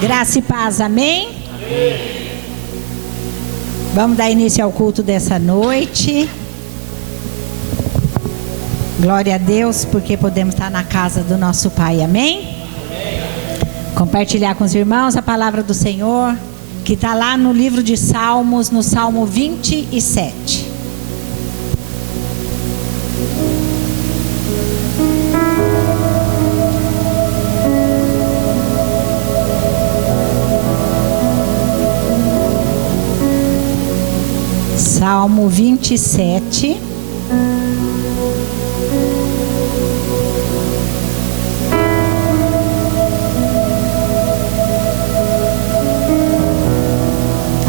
Graça e paz, amém? Amém. Vamos dar início ao culto dessa noite. Glória a Deus, porque podemos estar na casa do nosso Pai, amém? Amém. Compartilhar com os irmãos a palavra do Senhor, que está lá no livro de Salmos, no Salmo 27. Salmo 27.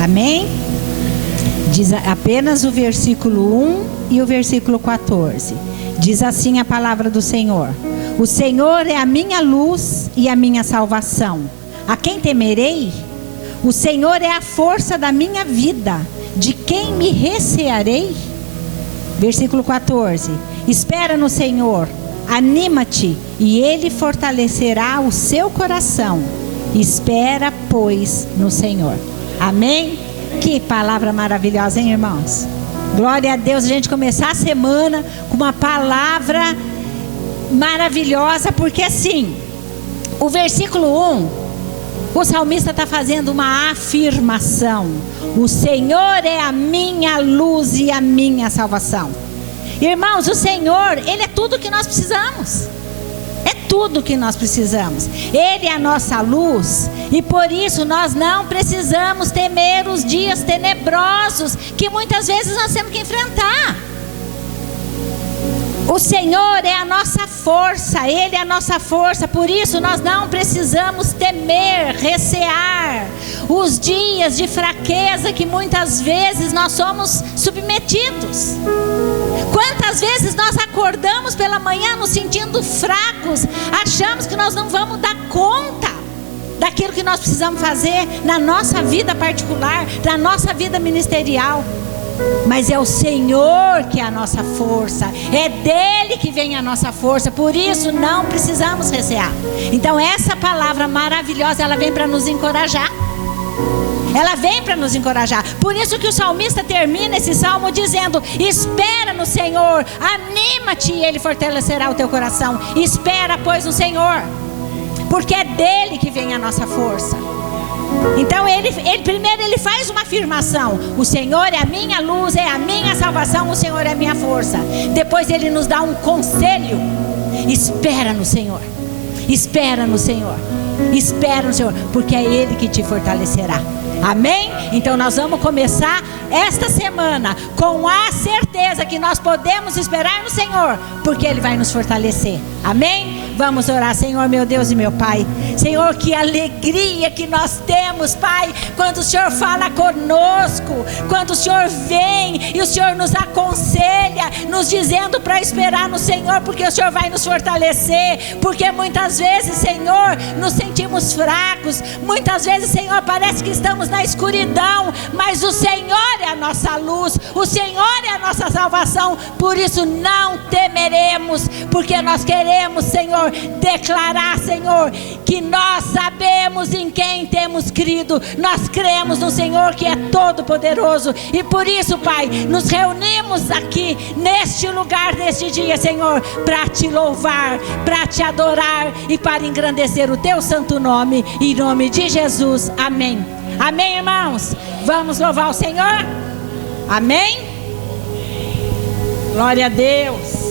Amém? Diz apenas o versículo 1 e o versículo 14. Diz assim a palavra do Senhor: O Senhor é a minha luz e a minha salvação. A quem temerei? O Senhor é a força da minha vida. De quem me recearei? Versículo 14. Espera no Senhor, anima-te, e Ele fortalecerá o seu coração. Espera, pois, no Senhor. Amém? Que palavra maravilhosa, hein, irmãos? Glória a Deus, a gente começar a semana com uma palavra maravilhosa, porque assim, o versículo 1, o salmista está fazendo uma afirmação: o Senhor é a minha luz e a minha salvação. Irmãos, o Senhor, Ele é tudo que nós precisamos. É tudo que nós precisamos. Ele é a nossa luz, e por isso nós não precisamos temer os dias tenebrosos que muitas vezes nós temos que enfrentar. O Senhor é a nossa força, Ele é a nossa força, por isso nós não precisamos temer, recear os dias de fraqueza que muitas vezes nós somos submetidos. Quantas vezes nós acordamos pela manhã nos sentindo fracos, achamos que nós não vamos dar conta daquilo que nós precisamos fazer na nossa vida particular, na nossa vida ministerial. Mas é o Senhor que é a nossa força, é dele que vem a nossa força, por isso não precisamos recear. Então essa palavra maravilhosa, ela vem para nos encorajar. Ela vem para nos encorajar. Por isso que o salmista termina esse salmo dizendo: espera no Senhor, anima-te e Ele fortalecerá o teu coração. Espera, pois, no Senhor, porque é dele que vem a nossa força. Então ele primeiro ele faz uma afirmação: o Senhor é a minha luz, é a minha salvação, o Senhor é a minha força. Depois ele nos dá um conselho: espera no Senhor, espera no Senhor, espera no Senhor, porque é Ele que te fortalecerá. Amém? Então nós vamos começar esta semana com a certeza que nós podemos esperar no Senhor, porque Ele vai nos fortalecer. Amém? Vamos orar. Senhor, meu Deus e meu Pai, Senhor, que alegria que nós temos, Pai, quando o Senhor fala conosco, quando o Senhor vem e o Senhor nos aconselha, nos dizendo para esperar no Senhor, porque o Senhor vai nos fortalecer. Porque muitas vezes, Senhor, nos sentimos fracos, muitas vezes, Senhor, parece que estamos na escuridão, mas o Senhor é a nossa luz, o Senhor é a nossa salvação. Por isso não temeremos, porque nós queremos, Senhor, declarar, Senhor, que nós sabemos em quem temos crido. Nós cremos no Senhor que é todo poderoso, e por isso, Pai, nos reunimos aqui neste lugar, neste dia, Senhor, para te louvar, para te adorar e para engrandecer o teu santo nome, em nome de Jesus, amém. Amém, irmãos? Vamos louvar o Senhor? Amém? Glória a Deus.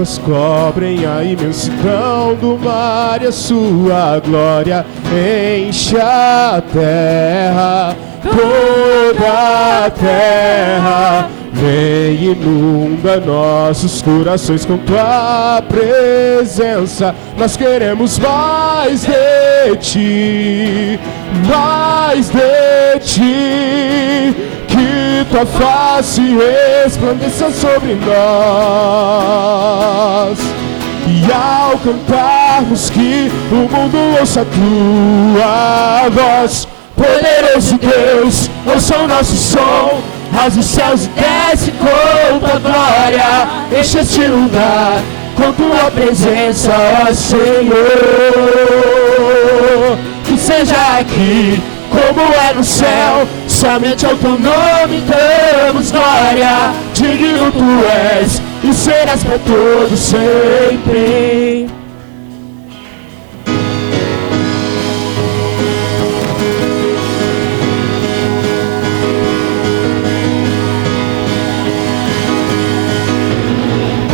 Águas cobrem a imensidão do mar, e a sua glória enche a terra, toda a terra. Vem e inunda nossos corações com tua presença. Nós queremos mais Deus. de ti, mais de ti, que tua face resplandeça sobre nós. E ao cantarmos que o mundo ouça a tua voz, poderoso Deus, ouça o nosso som, rasga os céus e desce com tua glória, enche este lugar com tua presença, ó Senhor. Que seja aqui como é no céu, somente ao teu nome damos glória. Digno tu és e serás para todos sempre.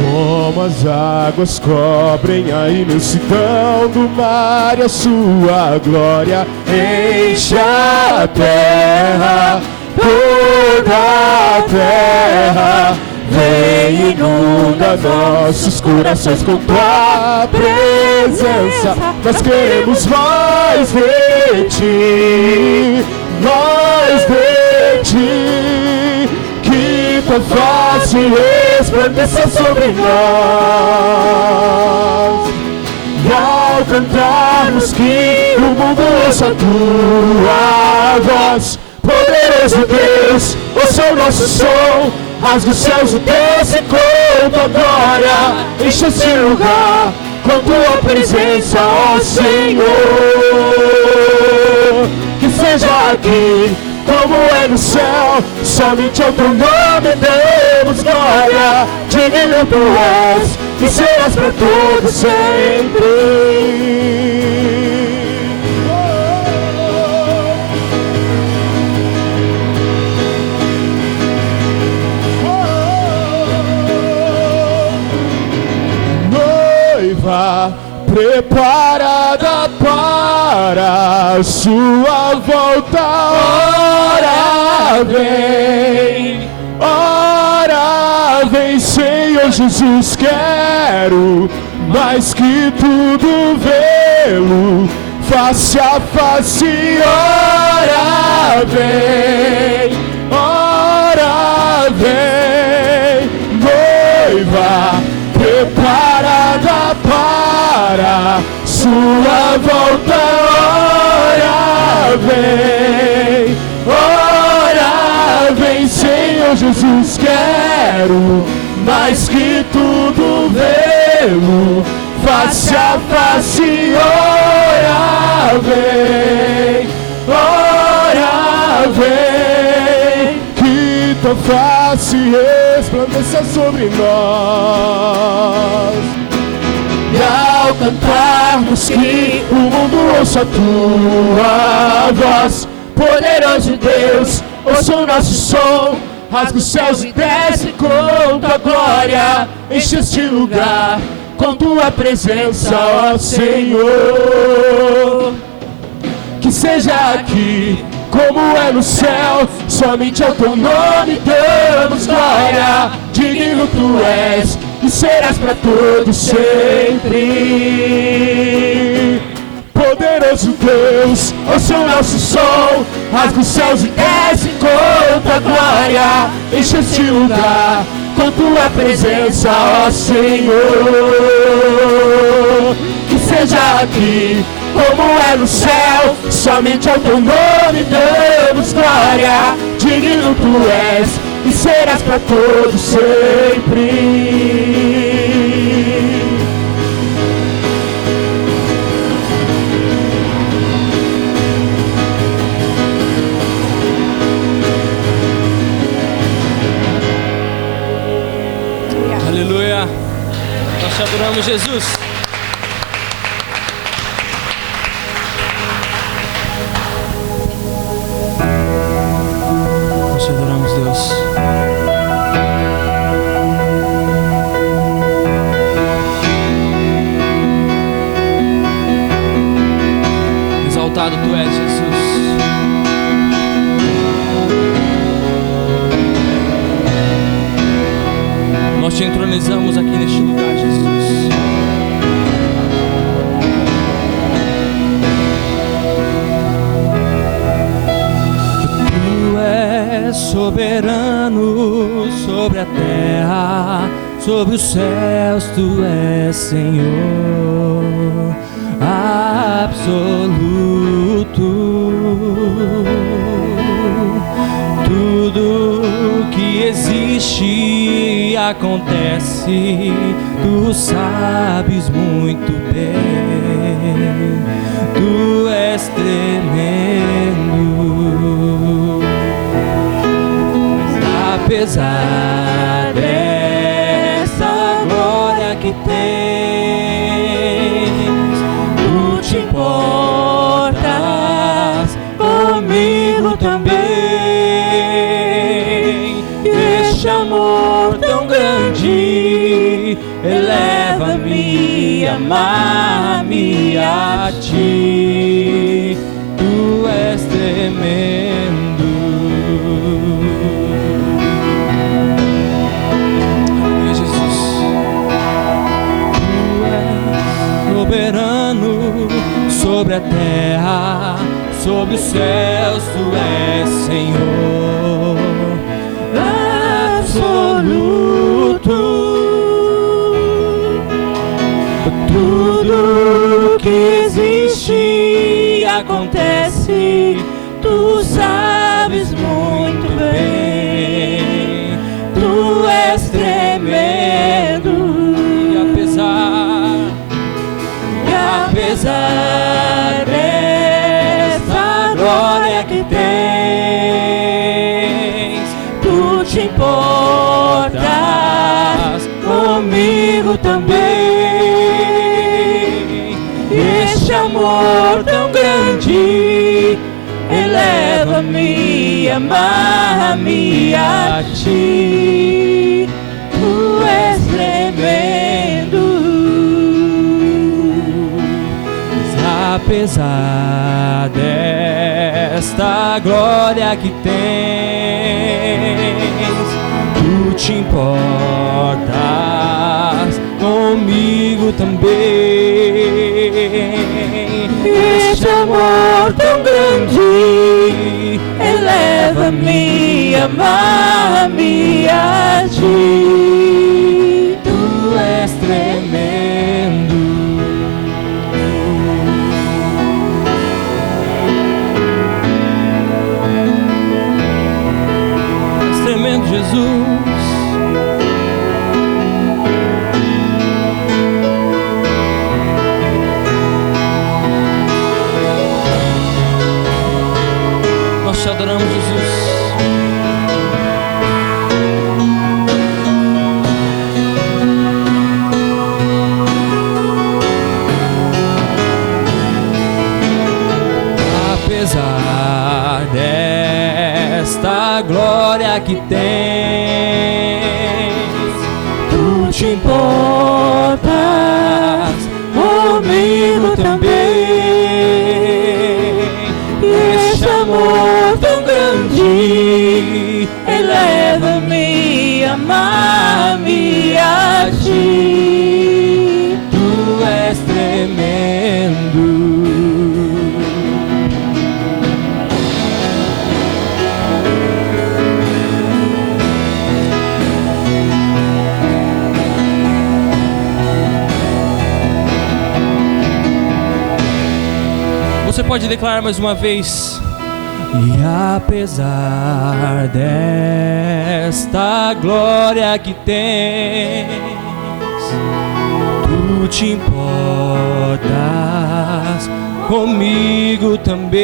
Como as águas cobrem a imensidão do mar e a sua glória enche a terra, toda a terra. Vem e inunda nossos corações com tua presença. Nós queremos mais de ti, mais de ti, que tua face resplandeça sobre nós. E ao cantarmos que o mundo ouça a tua voz, poderoso Deus, ouça o nosso som, rasga os céus e desce com tua glória, enche esse lugar com tua presença, ó Senhor. Que seja aqui como é no céu, somente ao teu nome demos glória. Digno tu és e serás para todos sempre. Preparada para a sua volta, ora vem, Senhor Jesus, quero mais que tudo vê-lo face a face, ora vem, noiva preparada para sua volta, ora vem, Senhor Jesus, quero mais que tudo vê-lo face a face, ora vem, que tua face resplandeça sobre nós. E ao cantarmos que o mundo ouça a tua voz, poderoso Deus, ouça o nosso som, rasga os céus e desce com tua glória, enche este lugar com tua presença, ó Senhor. Que seja aqui como é no céu, somente ao teu nome damos glória. Digno tu és e serás para todos sempre. Poderoso Deus, ouça o nosso som, rasga os céus e desce com tua glória, enche este lugar com tua presença, ó Senhor. Que seja aqui como é no céu, somente ao teu nome damos glória. Digno tu és e serás para todos sempre. Aleluia! Nós te adoramos, Jesus. Nós te adoramos, Deus. Exaltado tu és, Jesus. Nós te entronizamos aqui neste lugar, Jesus. soberano sobre a terra, sobre os céus tu és Senhor absoluto. Tudo que existe e acontece, tu sabes muito bem, tu és tremendo. Apesar dessa glória que tens, tu te importas comigo também. Este amor tão grande eleva-me, amar-me a ti. Tu és tremendo. Soberano sobre a terra, sobre os céus, tu és Senhor absoluto. Tudo que existe e acontece, tu sabes muito bem, tu és tremendo. Apesar dessa glória que tens, tu te importas comigo também. Este amor tão grande eleva-me, amar-me a ti. Tu és tremendo. Apesar desta glória que tens, tu te importas comigo também. Este amor tão grande eleva-me, amar-me a ti. Tu és tremendo. Jesus, nós te adoramos, Jesus. Apesar desta glória que tens, tu te importas comigo também. Este amor tão grande eleva-me, amar-me a ti. Tu és tremendo. Você pode declarar mais uma vez. E apesar desta glória que tens, tu te importas comigo também.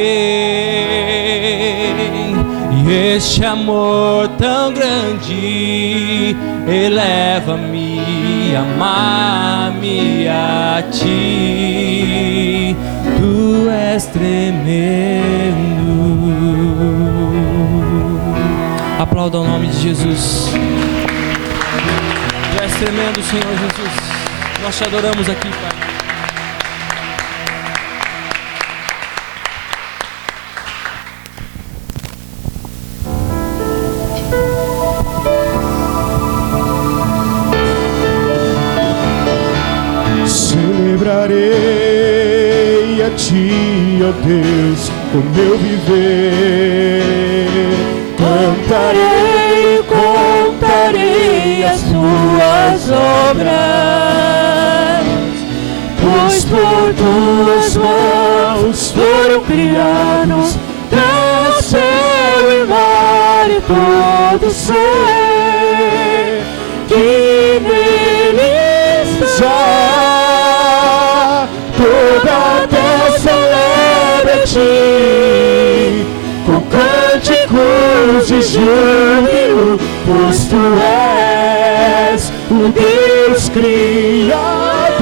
E este amor tão grande eleva-me, amar-me a ti. Tu és tremendo. Aplauda o nome de Jesus. Tu és tremendo, Senhor Jesus. Nós te adoramos aqui, Pai. Celebrarei a ti, ó Deus, o meu viver. Cantarei, contarei as tuas obras, pois por tuas mãos foram criados terra, céu e mar e todo ser que neles há. Toda a terra celebra a ti, com cânticos de júbilo, pois tu és o Deus Criador.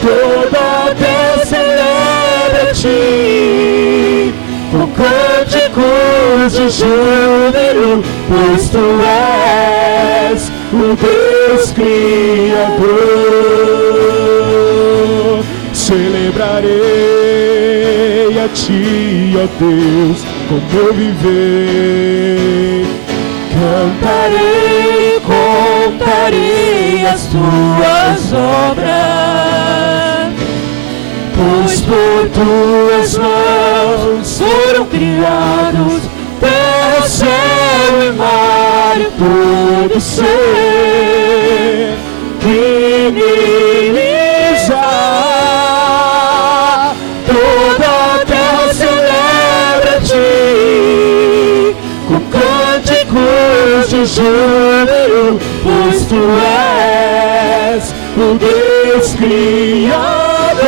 Toda a terra celebra a ti, com cânticos de júbilo, pois tu és o Deus Criador. Celebrarei a ti, ó Deus, com meu viver. Cantarei, contarei as tuas obras, pois por tuas mãos foram criados terra, céu e mar e todo ser que neles há. Toda a terra celebra a ti, com cânticos de júbilo, pois tu és o Deus Criador.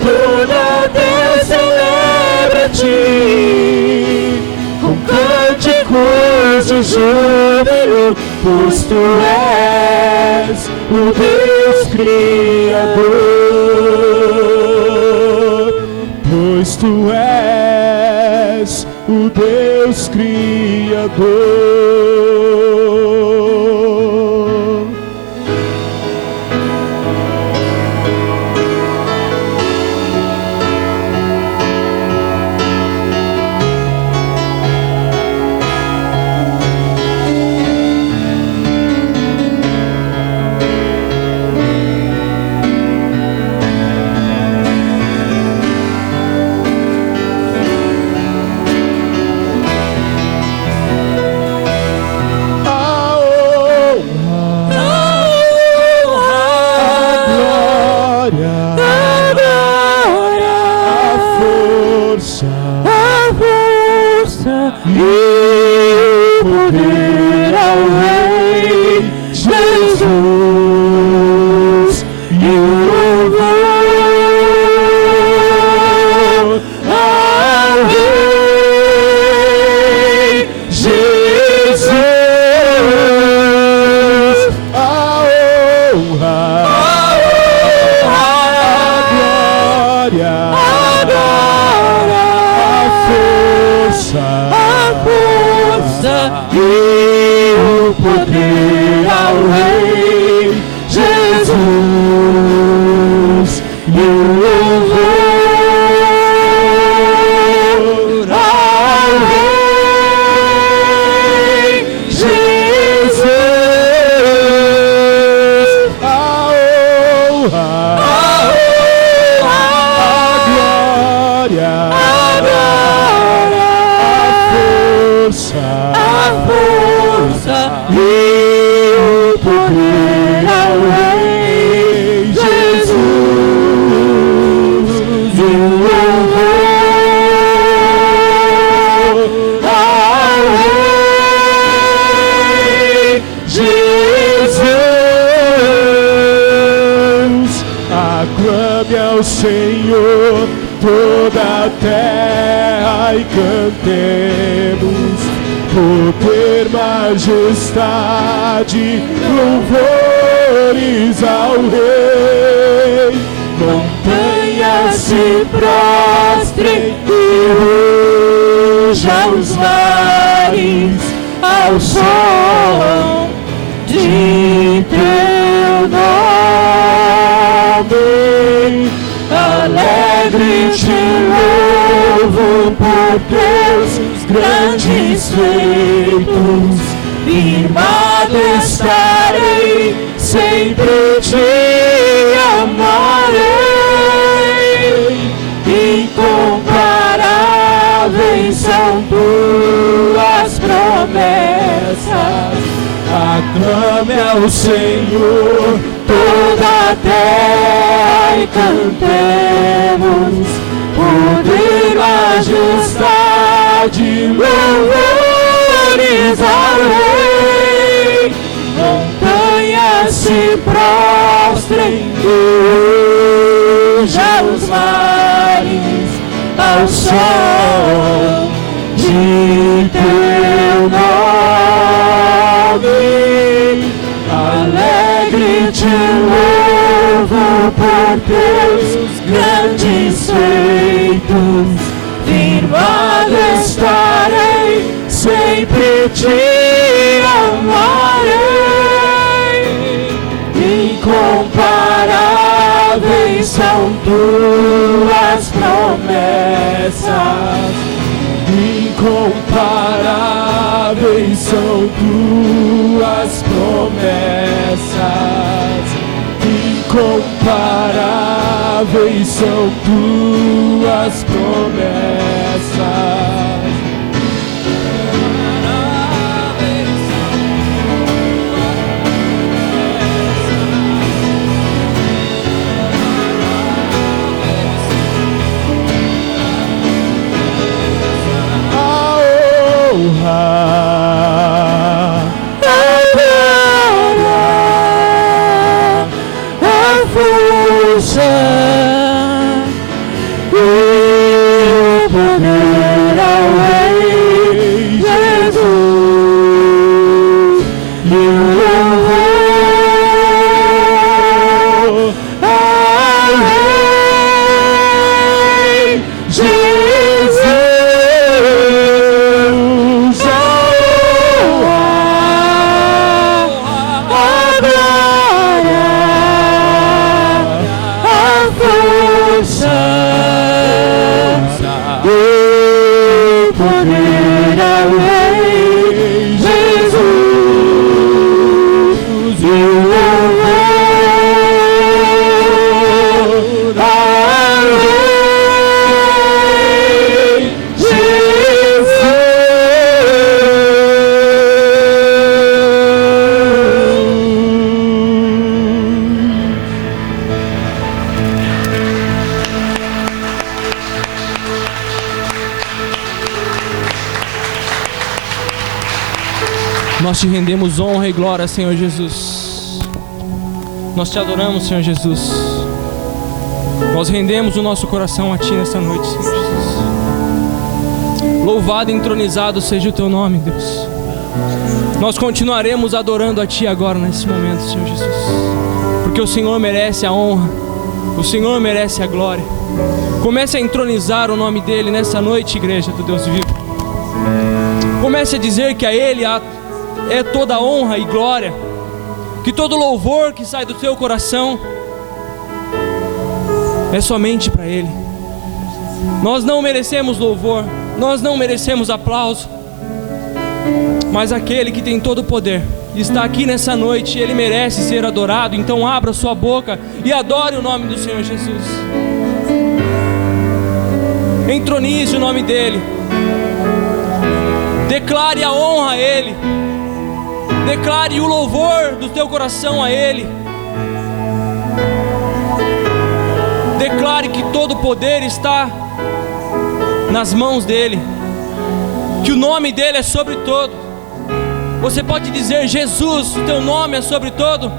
Toda a terra celebra a ti, com cânticos de júbilo, pois tu és o Deus Criador. Pois tu és o Deus Criador. Senhor, toda a terra e cantemos poder, majestade, louvores ao Rei. Montanhas se prostrem e rujam os mares ao som de teu nome. Alegre te louvo por teus grandes feitos, firmado estarei, sempre te amarei, incomparável ao Senhor toda a terra e cantemos poder, majestade, louvores ao Rei. Montanhas se prostrem, ruja os mares ao som de teu nome. Alegre te louvo por teus grandes feitos. Firmado estarei, sempre te amarei. Incomparáveis são tuas promessas. Incomparáveis são tuas promessas. Incomparáveis são tuas promessas. Nós te rendemos honra e glória, Senhor Jesus. Nós te adoramos, Senhor Jesus. Nós rendemos o nosso coração a Ti nessa noite, Senhor Jesus. Louvado e entronizado seja o Teu nome, Deus. Nós continuaremos adorando a Ti agora, nesse momento, Senhor Jesus. Porque o Senhor merece a honra, o Senhor merece a glória. Comece a entronizar o nome dEle nessa noite, igreja do Deus vivo. Comece a dizer que a Ele é toda honra e glória, que todo louvor que sai do teu coração é somente para Ele. Nós não merecemos louvor, nós não merecemos aplauso, mas aquele que tem todo o poder está aqui nessa noite, Ele merece ser adorado. Então abra sua boca e adore o nome do Senhor Jesus. Entronize o nome dEle, declare a honra a Ele, declare o louvor do teu coração a Ele. Declare que todo o poder está nas mãos dEle, que o nome dEle é sobre todo. Você pode dizer: Jesus, o teu nome é sobre todo.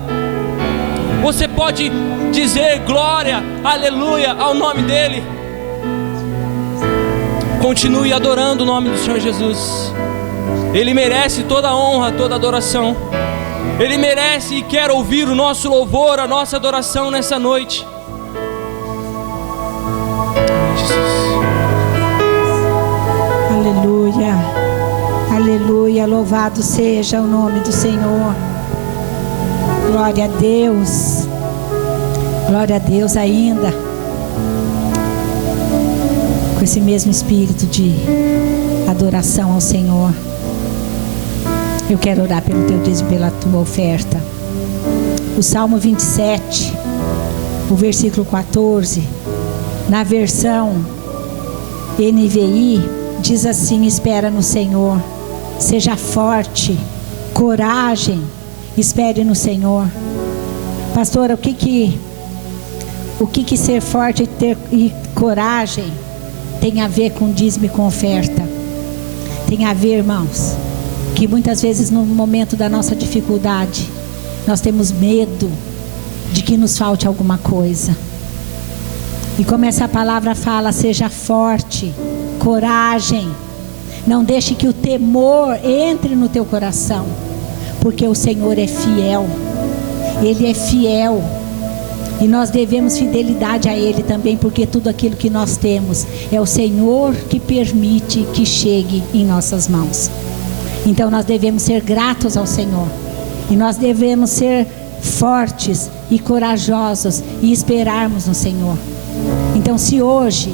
Você pode dizer glória, aleluia ao nome dEle. Continue adorando o nome do Senhor Jesus. Ele merece toda a honra, toda a adoração. Ele merece e quer ouvir o nosso louvor, a nossa adoração nessa noite. Aleluia, aleluia, louvado seja o nome do Senhor. Glória a Deus, glória a Deus ainda. Com esse mesmo espírito de adoração ao Senhor, eu quero orar pelo teu dízimo, pela tua oferta. O Salmo 27, o versículo 14, na versão NVI, diz assim: espera no Senhor, seja forte, coragem Espere no Senhor. Pastora, o que ser forte e coragem tem a ver com dízimo e com oferta? Tem a ver, irmãos, que muitas vezes no momento da nossa dificuldade, nós temos medo de que nos falte alguma coisa. E como essa palavra fala, seja forte, coragem. Não deixe que o temor entre no teu coração, porque o Senhor é fiel. Ele é fiel. E nós devemos fidelidade a Ele também, porque tudo aquilo que nós temos é o Senhor que permite que chegue em nossas mãos. Então nós devemos ser gratos ao Senhor. E nós devemos ser fortes e corajosos e esperarmos no Senhor. Então, se hoje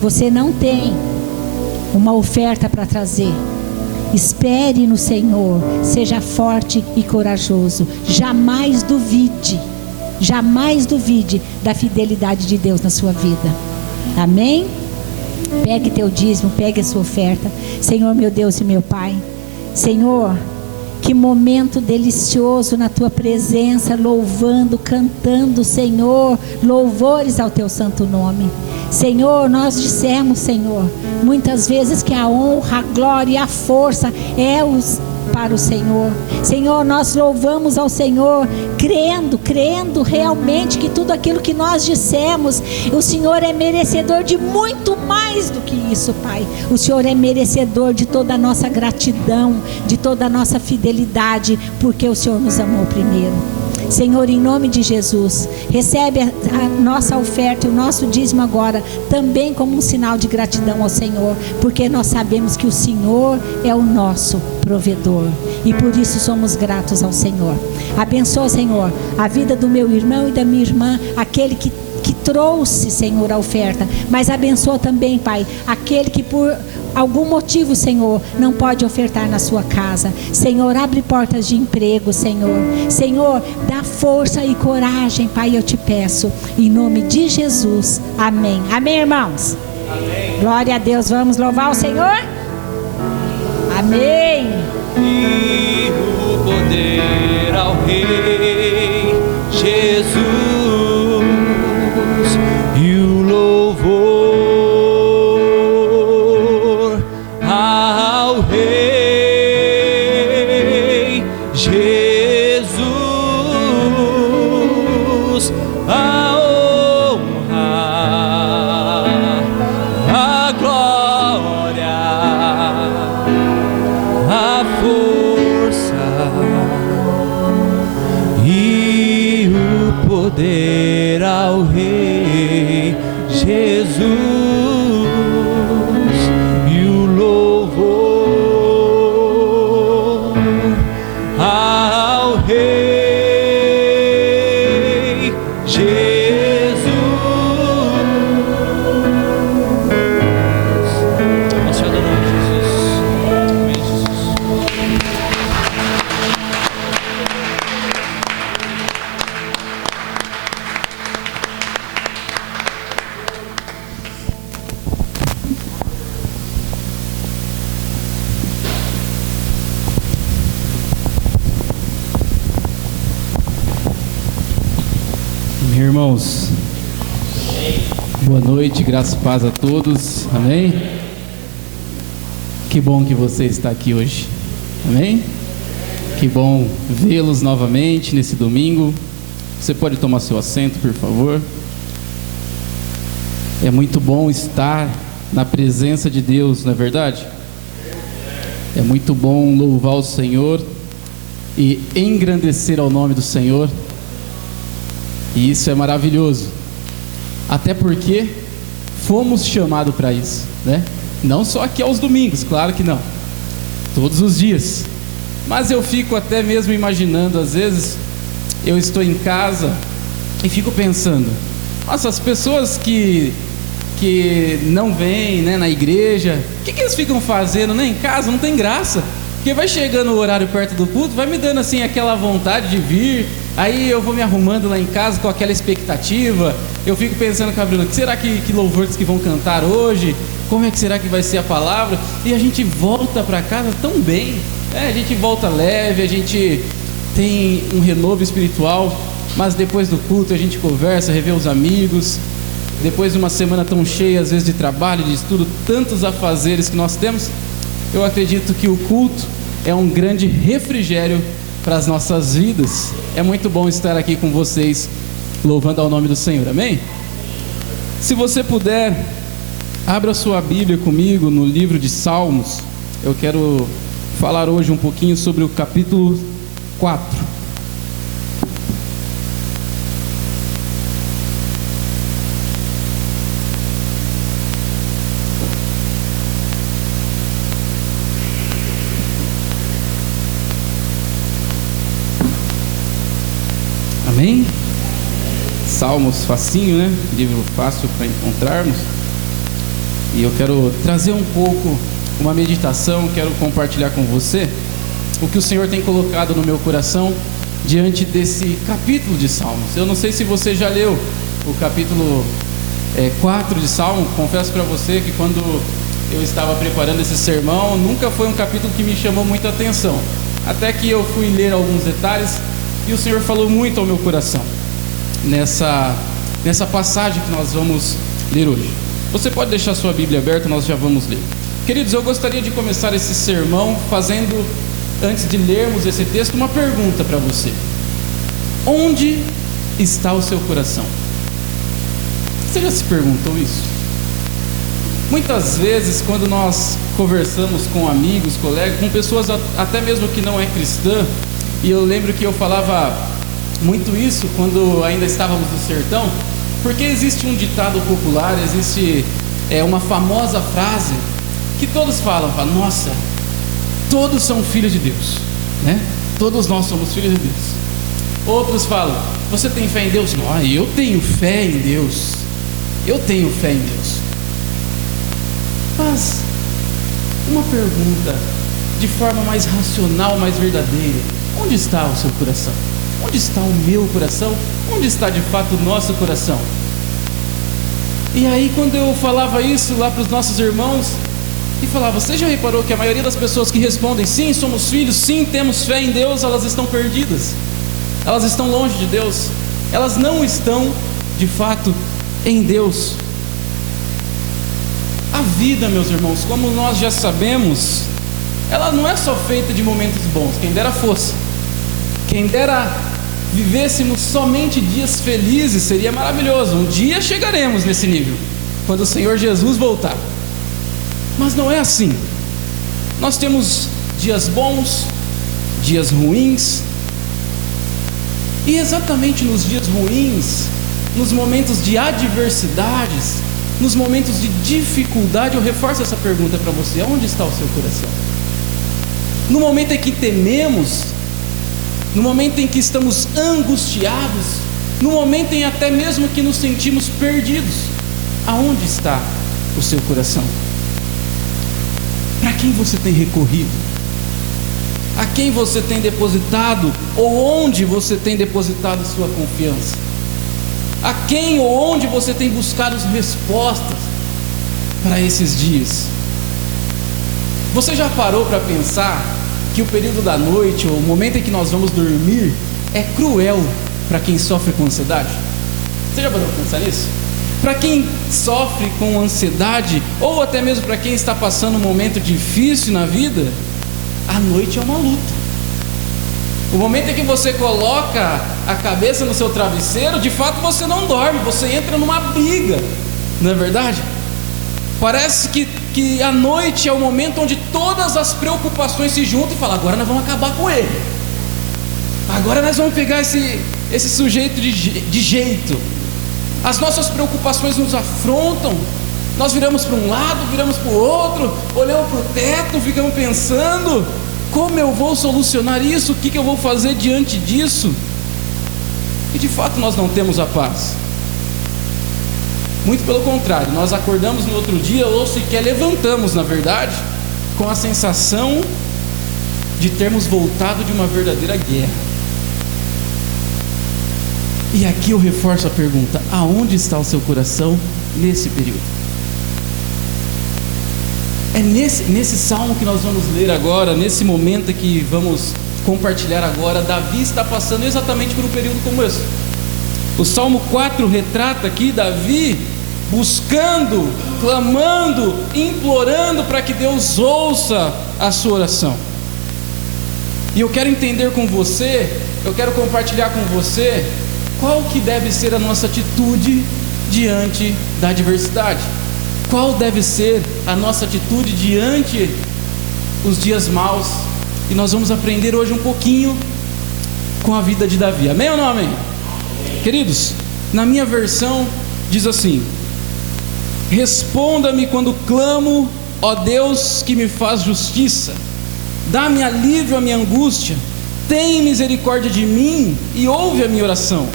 você não tem uma oferta para trazer, espere no Senhor, seja forte e corajoso. Jamais duvide da fidelidade de Deus na sua vida. Amém? Pegue teu dízimo, pegue a sua oferta. Senhor, meu Deus e meu Pai, Senhor, que momento delicioso na tua presença, louvando, cantando, Senhor, louvores ao teu santo nome. Senhor, nós dissemos, Senhor, muitas vezes que a honra, a glória e a força para o Senhor. Senhor, nós louvamos ao Senhor, crendo realmente que tudo aquilo que nós dissemos, o Senhor é merecedor de muito mais do que isso, Pai. O Senhor é merecedor de toda a nossa gratidão, de toda a nossa fidelidade, porque o Senhor nos amou primeiro. Senhor, em nome de Jesus, recebe a nossa oferta e o nosso dízimo agora, também como um sinal de gratidão ao Senhor, porque nós sabemos que o Senhor é o nosso provedor, e por isso somos gratos ao Senhor. Abençoa, Senhor, a vida do meu irmão e da minha irmã, aquele que trouxe, Senhor, a oferta, mas abençoa também, Pai, aquele que por algum motivo, Senhor, não pode ofertar na sua casa. Senhor, abre portas de emprego, Senhor. Senhor, dá força e coragem, Pai, eu te peço, em nome de Jesus, amém. Amém, irmãos? Amém. Glória a Deus, vamos louvar o Senhor? Amém. E o poder ao Rei Jesus. Irmãos, boa noite, graça e paz a todos, amém? Que bom que você está aqui hoje, amém? Que bom vê-los novamente nesse domingo. Você pode tomar seu assento, por favor? É muito bom estar na presença de Deus, não é verdade? É muito bom louvar o Senhor e engrandecer ao nome do Senhor. E isso é maravilhoso, até porque fomos chamados para isso, né? Não só aqui aos domingos, claro que não, todos os dias. Mas eu fico até mesmo imaginando, às vezes eu estou em casa e fico pensando, nossa, as pessoas que não vêm, né, na igreja, o que eles ficam fazendo, né, em casa? Não tem graça, porque vai chegando o horário perto do culto, vai me dando assim aquela vontade de vir. Aí eu vou me arrumando lá em casa com aquela expectativa. Eu fico pensando, Cabrina, que será que louvores que vão cantar hoje? Como é que será que vai ser a palavra? E a gente volta para casa tão bem, né? A gente volta leve, a gente tem um renovo espiritual, mas depois do culto a gente conversa, revê os amigos, depois de uma semana tão cheia, às vezes de trabalho, de estudo, tantos afazeres que nós temos, eu acredito que o culto é um grande refrigério para as nossas vidas. É muito bom estar aqui com vocês, louvando ao nome do Senhor, amém? Se você puder, abra sua Bíblia comigo no livro de Salmos. Eu quero falar hoje um pouquinho sobre o capítulo 4. Amém? Salmos facinho, né? Livro fácil para encontrarmos. E eu quero trazer um pouco uma meditação, quero compartilhar com você o que o Senhor tem colocado no meu coração diante desse capítulo de Salmos. Eu não sei se você já leu o capítulo 4 de Salmos. Confesso para você que quando eu estava preparando esse sermão, nunca foi um capítulo que me chamou muita atenção, até que eu fui ler alguns detalhes e o Senhor falou muito ao meu coração nessa passagem que nós vamos ler hoje. Você pode deixar sua Bíblia aberta, nós já vamos ler. Queridos, eu gostaria de começar esse sermão fazendo, antes de lermos esse texto, uma pergunta para você. Onde está o seu coração? Você já se perguntou isso? Muitas vezes, quando nós conversamos com amigos, colegas, com pessoas até mesmo que não é cristã, e eu lembro que eu falava muito isso quando ainda estávamos no sertão, porque existe um ditado popular, existe uma famosa frase que todos falam, nossa, todos são filhos de Deus, né? Todos nós somos filhos de Deus. Outros falam, você tem fé em Deus? Não, eu tenho fé em Deus. Eu tenho fé em Deus. Mas uma pergunta de forma mais racional, mais verdadeira: onde está o seu coração? Onde está o meu coração? Onde está de fato o nosso coração? E aí, quando eu falava isso lá para os nossos irmãos, e falava, você já reparou que a maioria das pessoas que respondem sim, somos filhos, sim, temos fé em Deus, elas estão perdidas, elas estão longe de Deus, elas não estão de fato em Deus. A vida, meus irmãos, como nós já sabemos, ela não é só feita de momentos bons, quem dera fosse, quem dera vivêssemos somente dias felizes, seria maravilhoso. Um dia chegaremos nesse nível, quando o Senhor Jesus voltar. Mas não é assim. Nós temos dias bons, dias ruins, e exatamente nos dias ruins, nos momentos de adversidades, nos momentos de dificuldade, eu reforço essa pergunta para você: onde está o seu coração? No momento em que tememos, no momento em que estamos angustiados, no momento em até mesmo que nos sentimos perdidos, aonde está o seu coração? Para quem você tem recorrido? A quem você tem depositado, ou onde você tem depositado sua confiança? A quem ou onde você tem buscado as respostas para esses dias? Você já parou para pensar que o período da noite, ou o momento em que nós vamos dormir, é cruel para quem sofre com ansiedade? Você já parou para pensar nisso? Para quem sofre com ansiedade, ou até mesmo para quem está passando um momento difícil na vida, a noite é uma luta. O momento em que você coloca a cabeça no seu travesseiro, de fato você não dorme, você entra numa briga, não é verdade? Parece que a noite é o momento onde todas as preocupações se juntam e falam, agora nós vamos acabar com ele, agora nós vamos pegar esse sujeito de jeito. As nossas preocupações nos afrontam, nós viramos para um lado, viramos para o outro, olhamos para o teto, ficamos pensando, como eu vou solucionar isso? O que eu vou fazer diante disso? E de fato nós não temos a paz. Muito pelo contrário, nós acordamos no outro dia, ou sequer levantamos, na verdade, com a sensação de termos voltado de uma verdadeira guerra. E aqui eu reforço a pergunta: aonde está o seu coração nesse período? É nesse salmo que nós vamos ler agora, nesse momento que vamos compartilhar agora, Davi está passando exatamente por um período como esse. O Salmo 4 retrata aqui Davi buscando, clamando, implorando para que Deus ouça a sua oração. E eu quero entender com você, eu quero compartilhar com você qual que deve ser a nossa atitude diante da adversidade. Qual deve ser a nossa atitude diante os dias maus? E nós vamos aprender hoje um pouquinho com a vida de Davi. Amém ou não amém? Queridos, na minha versão diz assim: responda-me quando clamo, ó Deus que me faz justiça. Dá-me alívio à minha angústia. Tem misericórdia de mim e ouve a minha oração.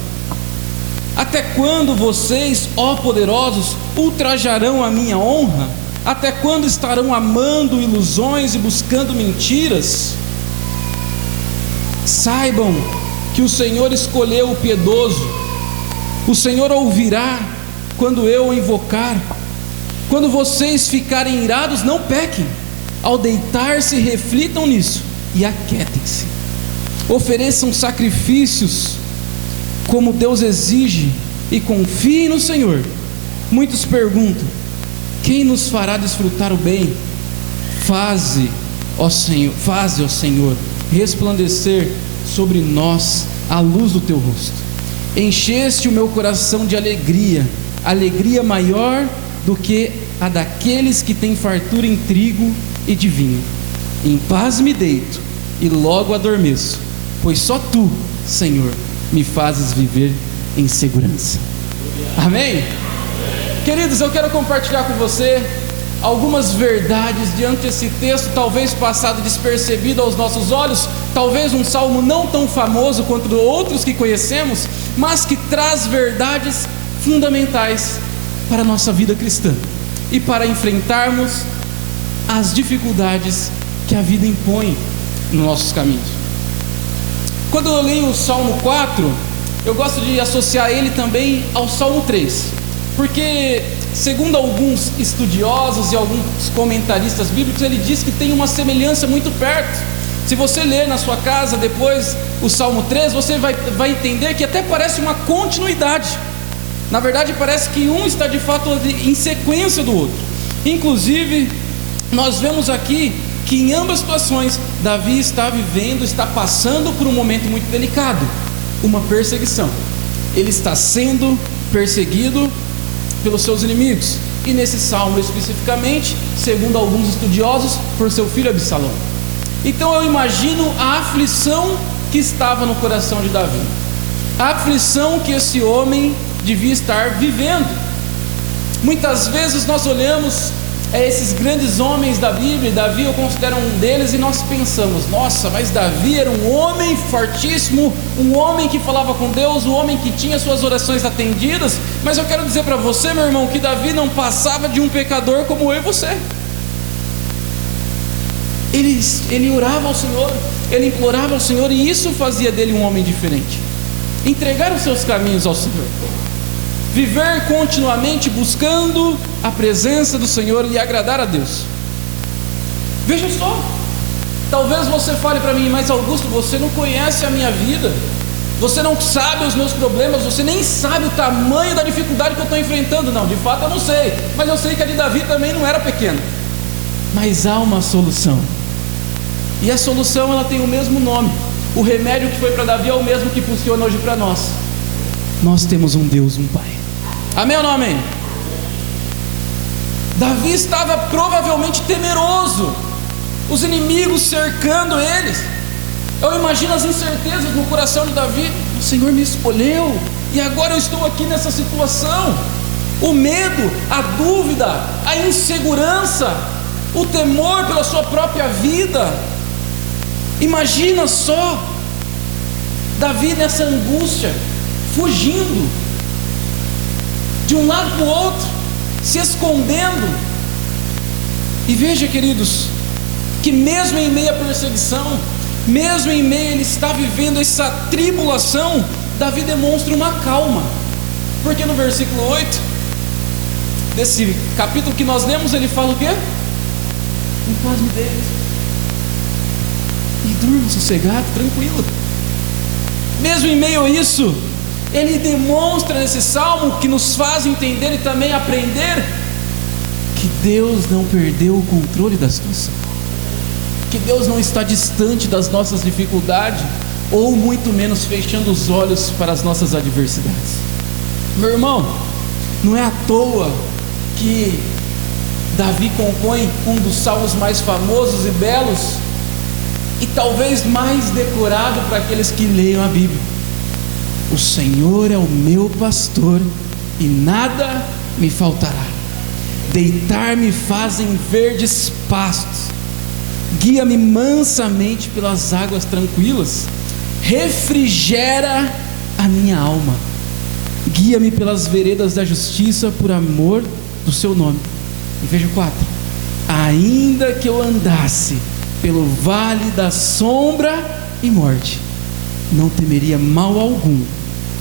Até quando vocês, ó poderosos, ultrajarão a minha honra? Até quando estarão amando ilusões e buscando mentiras? Saibam que o Senhor escolheu o piedoso. O Senhor ouvirá quando eu o invocar. Quando vocês ficarem irados, não pequem. Ao deitar-se, reflitam nisso e aquietem-se. Ofereçam sacrifícios como Deus exige e confiem no Senhor. Muitos perguntam: quem nos fará desfrutar o bem? Faze, ó Senhor, resplandecer sobre nós a luz do teu rosto. Encheste o meu coração de alegria, alegria maior do que a daqueles que têm fartura em trigo e de vinho. Em paz me deito e logo adormeço, pois só tu, Senhor, me fazes viver em segurança. Amém? Queridos, eu quero compartilhar com você algumas verdades diante desse texto, talvez passado despercebido aos nossos olhos, talvez um salmo não tão famoso quanto outros que conhecemos, mas que traz verdades fundamentais para a nossa vida cristã e para enfrentarmos as dificuldades que a vida impõe nos nossos caminhos. Quando eu leio o Salmo 4, eu gosto de associar ele também ao Salmo 3, porque segundo alguns estudiosos e alguns comentaristas bíblicos, ele diz que tem uma semelhança muito perto. Se você ler na sua casa depois o Salmo 3, você vai entender que até parece uma continuidade. Na verdade parece que um está de fato em sequência do outro. Inclusive nós vemos aqui que em ambas situações Davi está passando por um momento muito delicado, uma perseguição. Ele está sendo perseguido pelos seus inimigos, e nesse salmo especificamente, segundo alguns estudiosos, por seu filho Absalão. Então eu imagino a aflição que estava no coração de Davi, a aflição que esse homem devia estar vivendo. Muitas vezes nós olhamos esses grandes homens da Bíblia, Davi eu considero um deles, e nós pensamos: nossa, mas Davi era um homem fortíssimo, um homem que falava com Deus, um homem que tinha suas orações atendidas. Mas eu quero dizer para você, meu irmão, que Davi não passava de um pecador como eu e você. Ele orava ao Senhor, ele implorava ao Senhor, e isso fazia dele um homem diferente. Entregar os seus caminhos ao Senhor, viver continuamente buscando a presença do Senhor e agradar a Deus. Veja só, talvez você fale para mim: mas Augusto, você não conhece a minha vida, você não sabe os meus problemas, você nem sabe o tamanho da dificuldade que eu estou enfrentando. Não, de fato eu não sei, mas eu sei que a de Davi também não era pequena. Mas há uma solução, e a solução ela tem o mesmo nome. O remédio que foi para Davi é o mesmo que funciona hoje para nós. Nós temos um Deus, um Pai. Amém ou não amém? Davi estava provavelmente temeroso, os inimigos cercando eles. Eu imagino as incertezas no coração de Davi: o Senhor me escolheu e agora eu estou aqui nessa situação. O medo, a dúvida, a insegurança, o temor pela sua própria vida. Imagina só Davi nessa angústia, fugindo de um lado para o outro, se escondendo. E veja, queridos, que mesmo em meio à perseguição, mesmo em meio ele está vivendo essa tribulação, Davi demonstra uma calma, porque no versículo 8 desse capítulo que nós lemos, ele fala o quê? Em paz me deito e durma sossegado, tranquilo. Mesmo em meio a isso, ele demonstra nesse salmo, que nos faz entender e também aprender, que Deus não perdeu o controle da situação, que Deus não está distante das nossas dificuldades, ou muito menos fechando os olhos para as nossas adversidades. Meu irmão, não é à toa que Davi compõe um dos salmos mais famosos e belos, e talvez mais decorado para aqueles que leiam a Bíblia. O Senhor é o meu pastor e nada me faltará. Deitar-me faz em verdes pastos, guia-me mansamente pelas águas tranquilas, refrigera a minha alma, guia-me pelas veredas da justiça por amor do seu nome. E veja o 4: ainda que eu andasse pelo vale da sombra e morte, não temeria mal algum,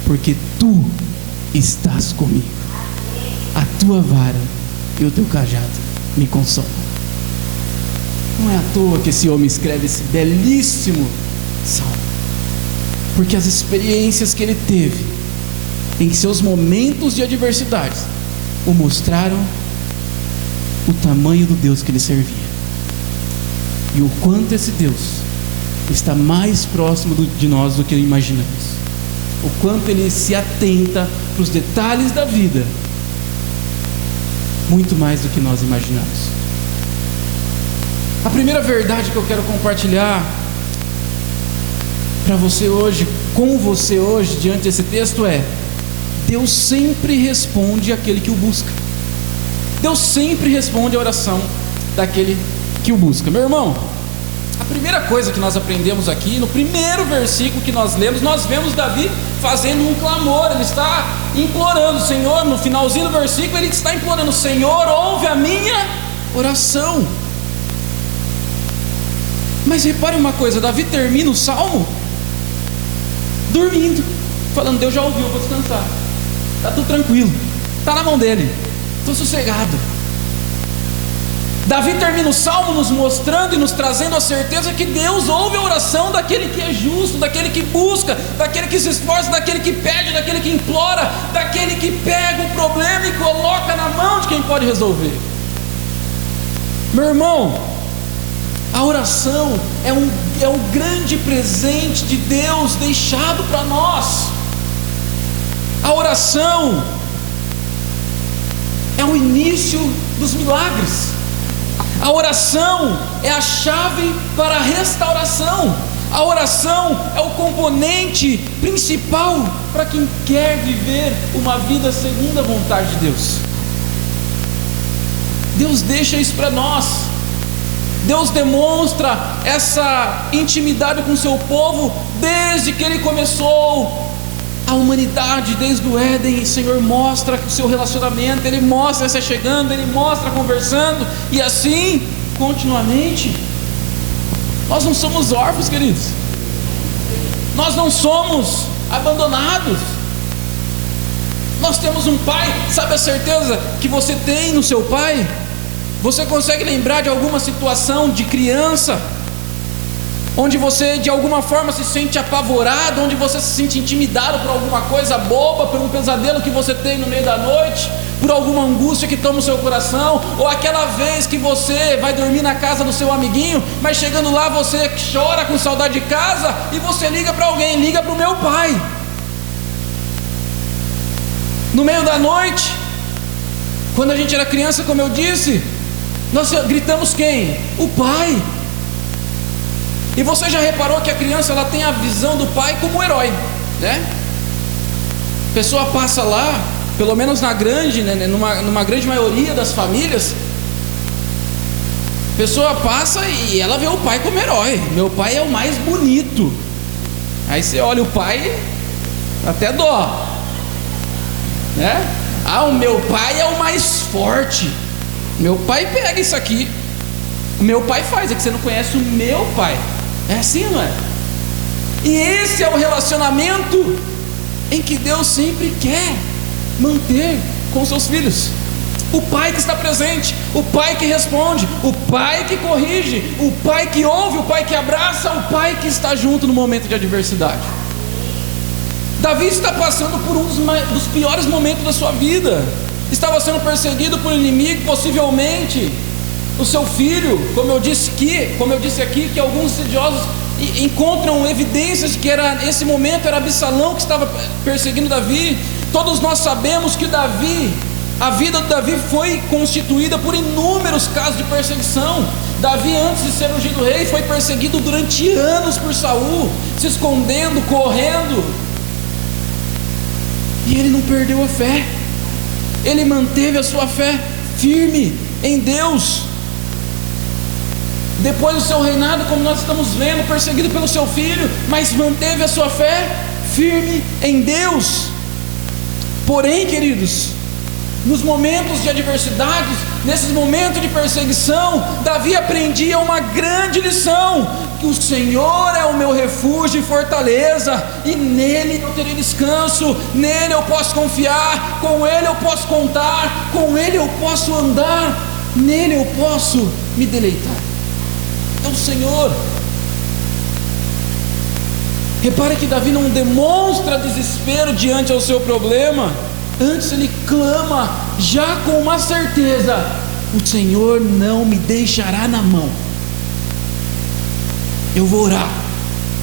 porque tu estás comigo. A tua vara e o teu cajado me consolam. Não é à toa que esse homem escreve esse belíssimo salmo, porque as experiências que ele teve em seus momentos de adversidades o mostraram o tamanho do Deus que ele servia, e o quanto esse Deus está mais próximo de nós do que imaginamos, o quanto ele se atenta para os detalhes da vida, muito mais do que nós imaginamos. A primeira verdade que eu quero compartilhar para você hoje, com você hoje, diante desse texto é: Deus sempre responde àquele que o busca. Deus sempre responde a oração daquele que o busca. Meu irmão, a primeira coisa que nós aprendemos aqui, no primeiro versículo que nós lemos, nós vemos Davi fazendo um clamor. Ele está implorando, Senhor, no finalzinho do versículo ele está implorando: Senhor, ouve a minha oração. Mas repare uma coisa, Davi termina o salmo dormindo, falando: Deus já ouviu, eu vou descansar, está tudo tranquilo, está na mão dele, estou sossegado. Davi termina o salmo nos mostrando e nos trazendo a certeza que Deus ouve a oração daquele que é justo, daquele que busca, daquele que se esforça, daquele que pede, daquele que implora, daquele que pega o problema e coloca na mão de quem pode resolver. Meu irmão, a oração é um grande presente de Deus deixado para nós. A oração é o início dos milagres. A oração é a chave para a restauração. A oração é o componente principal para quem quer viver uma vida segundo a vontade de Deus. Deus deixa isso para nós. Deus demonstra essa intimidade com o seu povo desde que Ele começou a humanidade, desde o Éden. O Senhor mostra o seu relacionamento, Ele mostra se chegando, Ele mostra conversando, e assim continuamente. Nós não somos órfãos, queridos, nós não somos abandonados, nós temos um Pai. Sabe a certeza que você tem no seu Pai? Você consegue lembrar de alguma situação de criança onde você de alguma forma se sente apavorado, onde você se sente intimidado por alguma coisa boba, por um pesadelo que você tem no meio da noite, por alguma angústia que toma o seu coração, ou aquela vez que você vai dormir na casa do seu amiguinho, mas chegando lá você chora com saudade de casa e você liga para alguém: liga para o meu Pai. No meio da noite, quando a gente era criança, como eu disse, nós gritamos quem? O Pai. E você já reparou que a criança ela tem a visão do pai como herói, né? A pessoa passa lá, pelo menos na grande, né, numa grande maioria das famílias, a pessoa passa e ela vê o pai como herói. Meu pai é o mais bonito. Aí você olha o pai, até dó, né? Ah, o meu pai é o mais forte. Meu pai pega isso aqui. O meu pai faz, é que você não conhece o meu pai. É assim, não é? E esse é o relacionamento em que Deus sempre quer manter com seus filhos. O pai que está presente, o pai que responde, o pai que corrige, o pai que ouve, o pai que abraça, o pai que está junto no momento de adversidade. Davi está passando por um dos piores momentos da sua vida. Estava sendo perseguido por um inimigo, possivelmente o seu filho, como eu disse aqui, que alguns estudiosos encontram evidências de que esse momento era Absalão que estava perseguindo Davi. Todos nós sabemos que a vida de Davi foi constituída por inúmeros casos de perseguição. Davi, antes de ser ungido rei, foi perseguido durante anos por Saul, se escondendo, correndo, e ele não perdeu a fé. Ele manteve a sua fé firme em Deus. Depois do seu reinado, como nós estamos vendo, perseguido pelo seu filho, mas manteve a sua fé firme em Deus. Porém, queridos, nos momentos de adversidades, nesses momentos de perseguição, Davi aprendia uma grande lição: que o Senhor é o meu refúgio e fortaleza, e nele eu terei descanso, nele eu posso confiar, com ele eu posso contar, com ele eu posso andar, nele eu posso me deleitar. É o Senhor. Repare que Davi não demonstra desespero diante ao seu problema, antes ele clama já com uma certeza: o Senhor não me deixará na mão. Eu vou orar,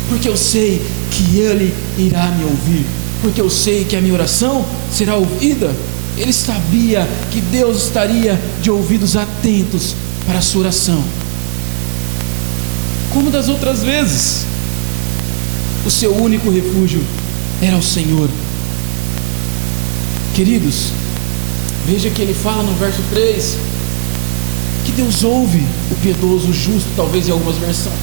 porque eu sei que Ele irá me ouvir, porque eu sei que a minha oração será ouvida. Ele sabia que Deus estaria de ouvidos atentos para a sua oração. Como das outras vezes, o seu único refúgio era o Senhor. Queridos, veja que ele fala no verso 3 que Deus ouve o piedoso, o justo, talvez em algumas versões.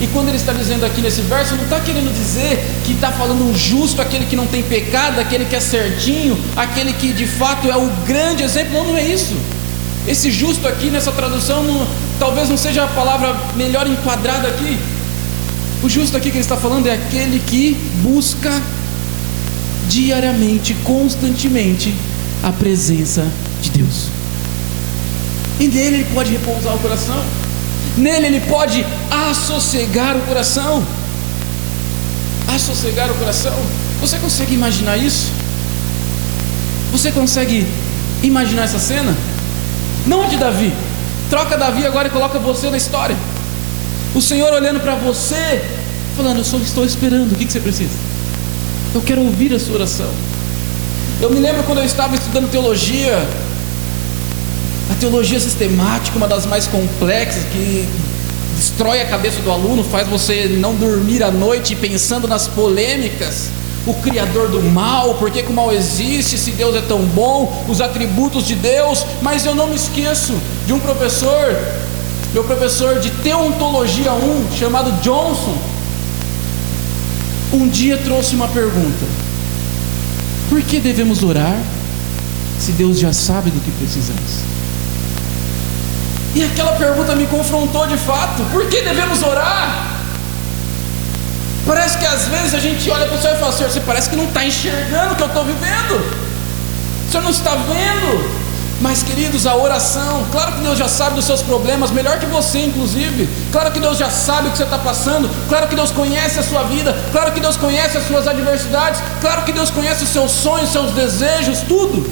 E quando ele está dizendo aqui nesse verso, não está querendo dizer que está falando um justo, aquele que não tem pecado, aquele que é certinho, aquele que de fato é o grande exemplo. Não é isso. Esse justo aqui nessa tradução talvez não seja a palavra melhor enquadrada aqui. O justo aqui que ele está falando é aquele que busca diariamente, constantemente, a presença de Deus. E nele ele pode repousar o coração, nele ele pode assossegar o coração. Assossegar o coração. Você consegue imaginar isso? Você consegue imaginar essa cena? Não é de Davi. Troca Davi agora e coloca você na história. O Senhor olhando para você, falando: eu só estou esperando, o que você precisa? Eu quero ouvir a sua oração. Eu me lembro quando eu estava estudando teologia. A teologia sistemática, uma das mais complexas, que destrói a cabeça do aluno, faz você não dormir à noite pensando nas polêmicas, o criador do mal, por que o mal existe, se Deus é tão bom, os atributos de Deus. Mas eu não me esqueço de um professor, meu professor de teologia 1, chamado Johnson. Um dia trouxe uma pergunta: por que devemos orar se Deus já sabe do que precisamos? E aquela pergunta me confrontou de fato. Por que devemos orar? Parece que às vezes a gente olha para o Senhor e fala: Senhor, você parece que não está enxergando o que eu estou vivendo, o Senhor não está vendo. Mas queridos, a oração, claro que Deus já sabe dos seus problemas, melhor que você inclusive. Claro que Deus já sabe o que você está passando. Claro que Deus conhece a sua vida. Claro que Deus conhece as suas adversidades. Claro que Deus conhece os seus sonhos, seus desejos, tudo.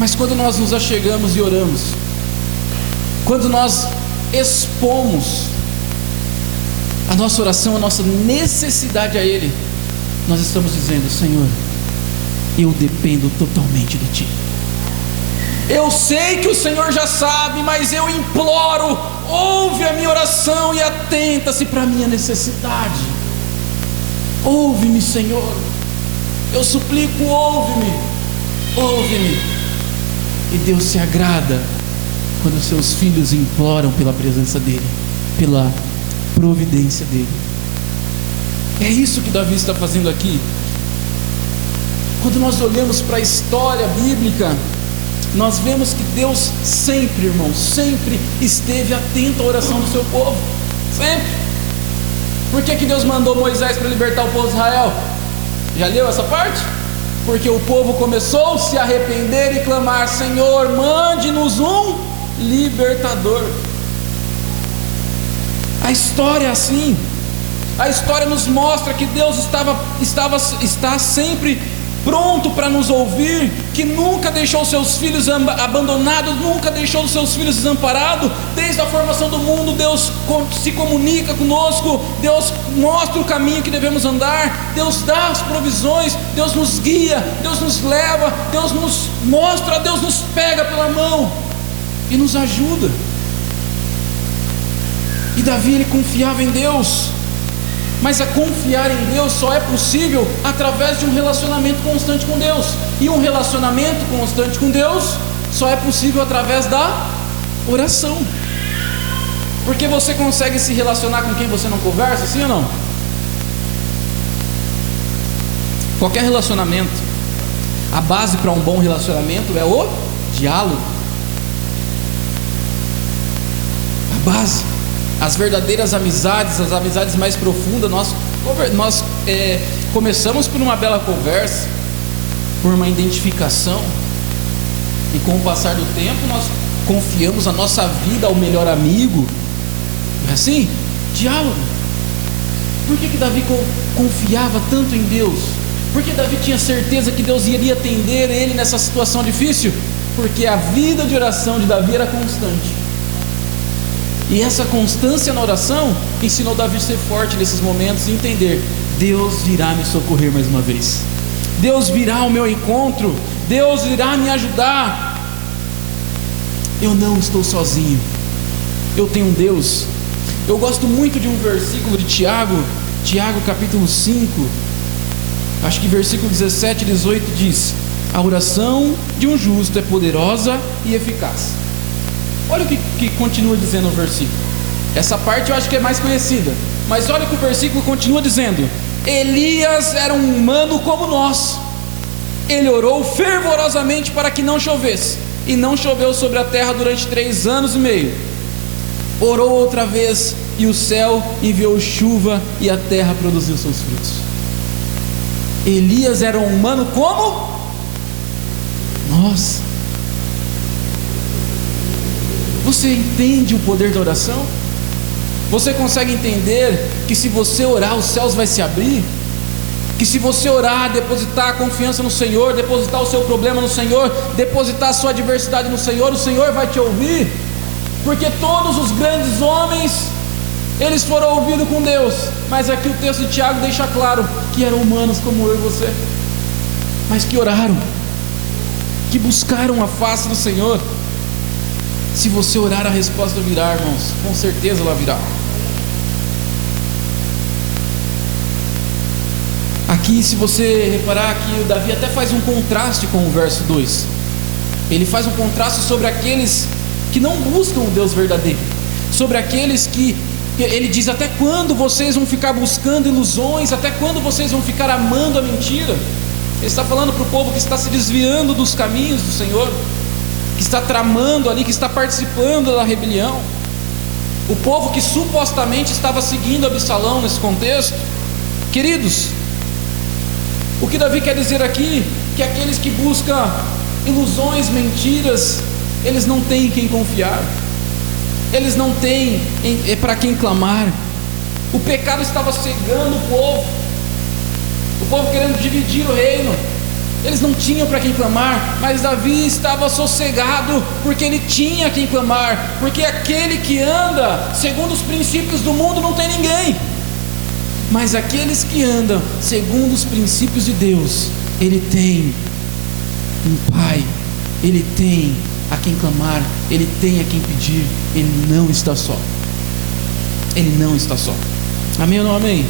Mas quando nós nos achegamos e oramos, quando nós expomos a nossa oração, a nossa necessidade a Ele, nós estamos dizendo: Senhor, eu dependo totalmente de Ti. Eu sei que o Senhor já sabe, mas eu imploro, ouve a minha oração e atenta-se para a minha necessidade. Ouve-me, Senhor, eu suplico, ouve-me, ouve-me. E Deus se agrada quando os seus filhos imploram pela presença dEle, pela providência dEle. É isso que Davi está fazendo aqui. Quando nós olhamos para a história bíblica, nós vemos que Deus sempre, irmão, sempre esteve atento à oração do seu povo. Sempre. Por que Deus mandou Moisés para libertar o povo de Israel? Já leu essa parte? porque o povo começou a se arrepender e clamar: Senhor, mande-nos um libertador. A história é assim. A história nos mostra que Deus está sempre pronto para nos ouvir, que nunca deixou seus filhos abandonados, nunca deixou seus filhos desamparados. Desde a formação do mundo, Deus se comunica conosco, Deus mostra o caminho que devemos andar, Deus dá as provisões, Deus nos guia, Deus nos leva, Deus nos mostra, Deus nos pega pela mão e nos ajuda. E Davi, ele confiava em Deus. Mas a confiar em Deus só é possível através de um relacionamento constante com Deus. E um relacionamento constante com Deus só é possível através da oração. Porque você consegue se relacionar com quem você não conversa, sim ou não? Qualquer relacionamento, a base para um bom relacionamento é o diálogo. A base. As verdadeiras amizades, as amizades mais profundas, nós começamos por uma bela conversa, por uma identificação, e com o passar do tempo nós confiamos a nossa vida ao melhor amigo. Não é assim? Diálogo. Por que Davi confiava tanto em Deus? Por que Davi tinha certeza que Deus iria atender ele nessa situação difícil? Porque a vida de oração de Davi era constante. E essa constância na oração ensinou Davi a ser forte nesses momentos e entender: Deus virá me socorrer mais uma vez, Deus virá ao meu encontro, Deus irá me ajudar. Eu não estou sozinho, eu tenho um Deus. Eu gosto muito de um versículo de Tiago capítulo 5, acho que versículo 17 e 18 diz: a oração de um justo é poderosa e eficaz. Olha o que continua dizendo o versículo. Essa parte eu acho que é mais conhecida, mas olha o que o versículo continua dizendo: Elias era um humano como nós. Ele orou fervorosamente para que não chovesse, e não choveu sobre a terra durante 3 anos e meio. Orou outra vez, e o céu enviou chuva, e a terra produziu seus frutos. Elias era um humano como nós. Você entende o poder da oração? Você consegue entender que se você orar, os céus vai se abrir? Que se você orar, depositar a confiança no Senhor, depositar o seu problema no Senhor, depositar a sua adversidade no Senhor, o Senhor vai te ouvir? Porque todos os grandes homens, eles foram ouvidos com Deus, mas aqui o texto de Tiago deixa claro que eram humanos como eu e você, mas que oraram, que buscaram a face do Senhor. Se você orar, a resposta virá, irmãos, com certeza ela virá. Aqui, se você reparar que o Davi até faz um contraste com o verso 2. Ele faz um contraste sobre aqueles que não buscam o Deus verdadeiro, sobre aqueles que, ele diz: até quando vocês vão ficar buscando ilusões? Até quando vocês vão ficar amando a mentira? Ele está falando para o povo que está se desviando dos caminhos do Senhor, que está tramando ali, que está participando da rebelião. O povo que supostamente estava seguindo Absalão nesse contexto. Queridos, o que Davi quer dizer aqui? Que aqueles que buscam ilusões, mentiras, eles não têm em quem confiar, eles não têm para quem clamar. O pecado estava cegando o povo querendo dividir o reino. Eles não tinham para quem clamar, mas Davi estava sossegado, porque ele tinha quem clamar, porque aquele que anda segundo os princípios do mundo não tem ninguém, mas aqueles que andam segundo os princípios de Deus, ele tem um Pai, ele tem a quem clamar, ele tem a quem pedir, ele não está só, ele não está só. Amém ou não amém?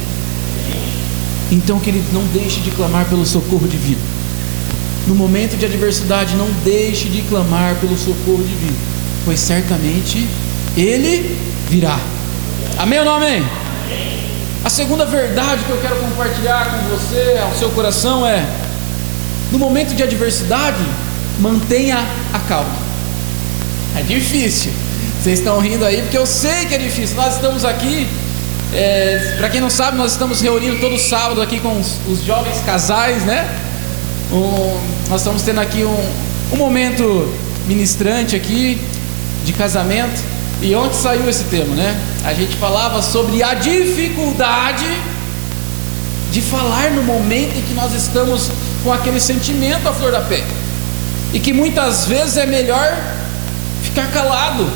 Então, querido, não deixe de clamar pelo socorro divino. No momento de adversidade, não deixe de clamar pelo socorro divino, pois certamente Ele virá. Amém ou não amém? A segunda verdade que eu quero compartilhar com você, ao seu coração, é: no momento de adversidade, mantenha a calma. É difícil, vocês estão rindo aí porque eu sei que é difícil. Nós estamos aqui, para quem não sabe, nós estamos reunindo todo sábado aqui com os jovens casais, né? Nós estamos tendo aqui um momento ministrante aqui, de casamento, e ontem saiu esse tema, né? A gente falava sobre a dificuldade de falar no momento em que nós estamos com aquele sentimento à flor da pele, e que muitas vezes é melhor ficar calado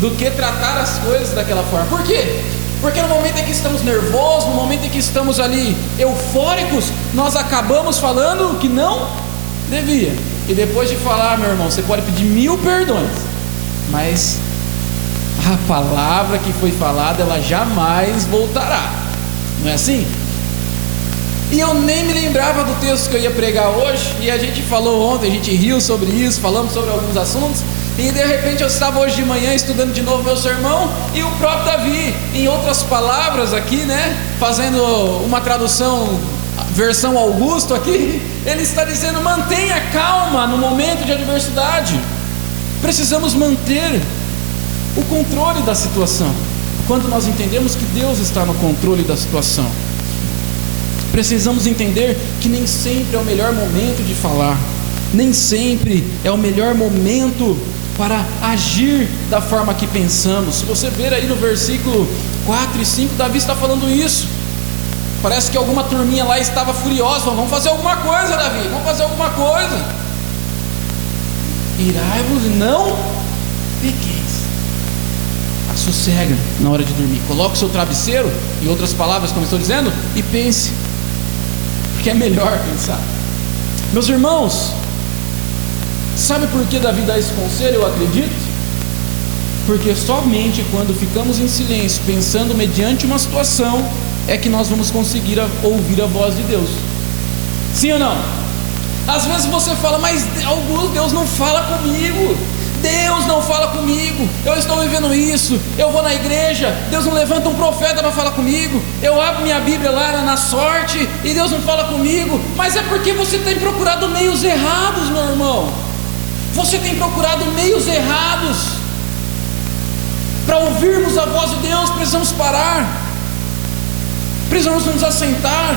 do que tratar as coisas daquela forma. Por quê? Porque no momento em que estamos nervosos, no momento em que estamos ali eufóricos, nós acabamos falando o que não devia. E depois de falar, meu irmão, você pode pedir 1000 perdões, mas a palavra que foi falada, ela jamais voltará. Não é assim? E eu nem me lembrava do texto que eu ia pregar hoje, e a gente falou ontem, a gente riu sobre isso, falamos sobre alguns assuntos, e de repente eu estava hoje de manhã estudando de novo meu sermão, e o próprio Davi, em outras palavras aqui, né, fazendo uma tradução, versão Augusto aqui, ele está dizendo: mantenha calma no momento de adversidade. Precisamos manter o controle da situação. Quando nós entendemos que Deus está no controle da situação, precisamos entender que nem sempre é o melhor momento de falar, nem sempre é o melhor momento para agir da forma que pensamos. Se você ver aí no versículo 4 e 5, Davi está falando isso. Parece que alguma turminha lá estava furiosa, falando: vamos fazer alguma coisa, Davi, vamos fazer alguma coisa. Irai-vos e não pequeis. Sossega na hora de dormir, coloque o seu travesseiro, em outras palavras, como estou dizendo, e pense, porque é melhor pensar. Meus irmãos, sabe por que Davi dá esse conselho? Eu acredito, porque somente quando ficamos em silêncio, pensando mediante uma situação, é que nós vamos conseguir ouvir a voz de Deus. Sim ou não? Às vezes você fala: mas Augusto, Deus não fala comigo, Deus não fala comigo, eu estou vivendo isso, eu vou na igreja, Deus não levanta um profeta para falar comigo, eu abro minha Bíblia lá na sorte e Deus não fala comigo. Mas é porque você tem procurado meios errados, meu irmão. Você tem procurado meios errados. Para ouvirmos a voz de Deus, precisamos parar, precisamos nos assentar.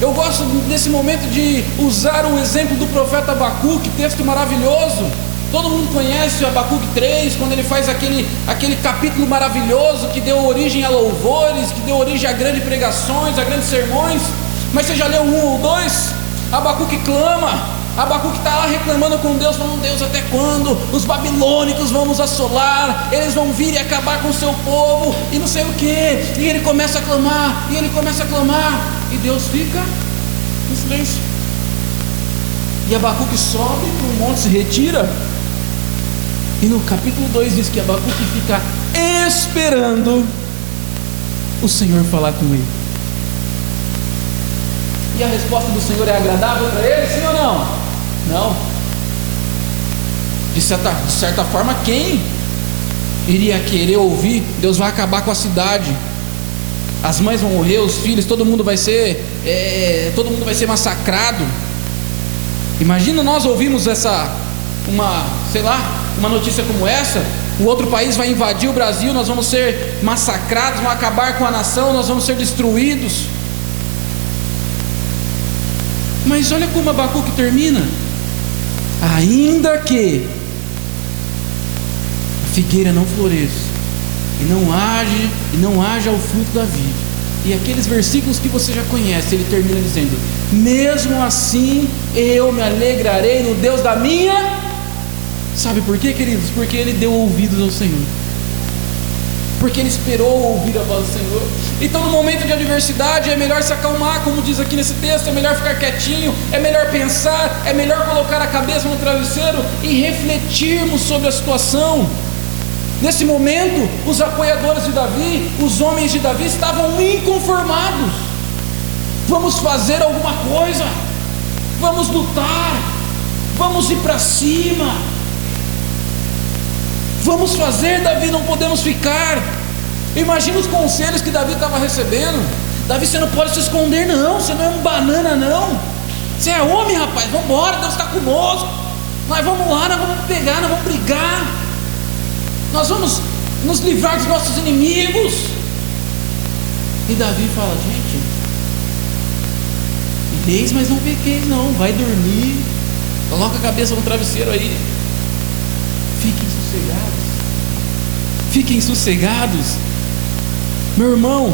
Eu gosto desse momento de usar o exemplo do profeta Abacuque, texto maravilhoso. Todo mundo conhece o Abacuque 3, quando ele faz aquele capítulo maravilhoso que deu origem a louvores, que deu origem a grandes pregações, a grandes sermões. Mas você já leu 1 ou 2? Abacuque clama, Abacuque está lá reclamando com Deus, falando: Deus, até quando os babilônicos vão nos assolar? Eles vão vir e acabar com o seu povo, e não sei o que. E ele começa a clamar, e ele começa a clamar, e Deus fica em silêncio. E Abacuque sobe para o monte, se retira. E no capítulo 2 diz que Abacuque fica esperando o Senhor falar com ele. E a resposta do Senhor é agradável para ele, sim ou não? Não. De certa forma, quem iria querer ouvir? Deus vai acabar com a cidade, as mães vão morrer, os filhos, todo mundo vai ser massacrado. Imagina nós ouvimos uma notícia como essa: o outro país vai invadir o Brasil, nós vamos ser massacrados, vão acabar com a nação, nós vamos ser destruídos. Mas olha como Abacuque termina: ainda que a figueira não floresça e não haja o fruto da vide. E aqueles versículos que você já conhece, ele termina dizendo: mesmo assim eu me alegrarei no Deus da minha. Sabe por quê, queridos? Porque ele deu ouvidos ao Senhor, porque ele esperou ouvir a voz do Senhor. Então no momento de adversidade é melhor se acalmar, como diz aqui nesse texto, é melhor ficar quietinho, é melhor pensar, é melhor colocar a cabeça no travesseiro e refletirmos sobre a situação. Nesse momento, os apoiadores de Davi, os homens de Davi estavam inconformados. Vamos fazer alguma coisa, vamos lutar, vamos ir para cima, vamos fazer, Davi, não podemos ficar. Imagina os conselhos que Davi estava recebendo. Davi, você não pode se esconder não, você não é um banana não, você é homem, rapaz, vamos embora, Deus está conosco, nós vamos lá, nós vamos pegar, nós vamos brigar, nós vamos nos livrar dos nossos inimigos. E Davi fala: gente, Vireis, mas não pequeis não. Vai dormir, coloca a cabeça no travesseiro aí. Fiquem sossegados. Fiquem sossegados. Meu irmão,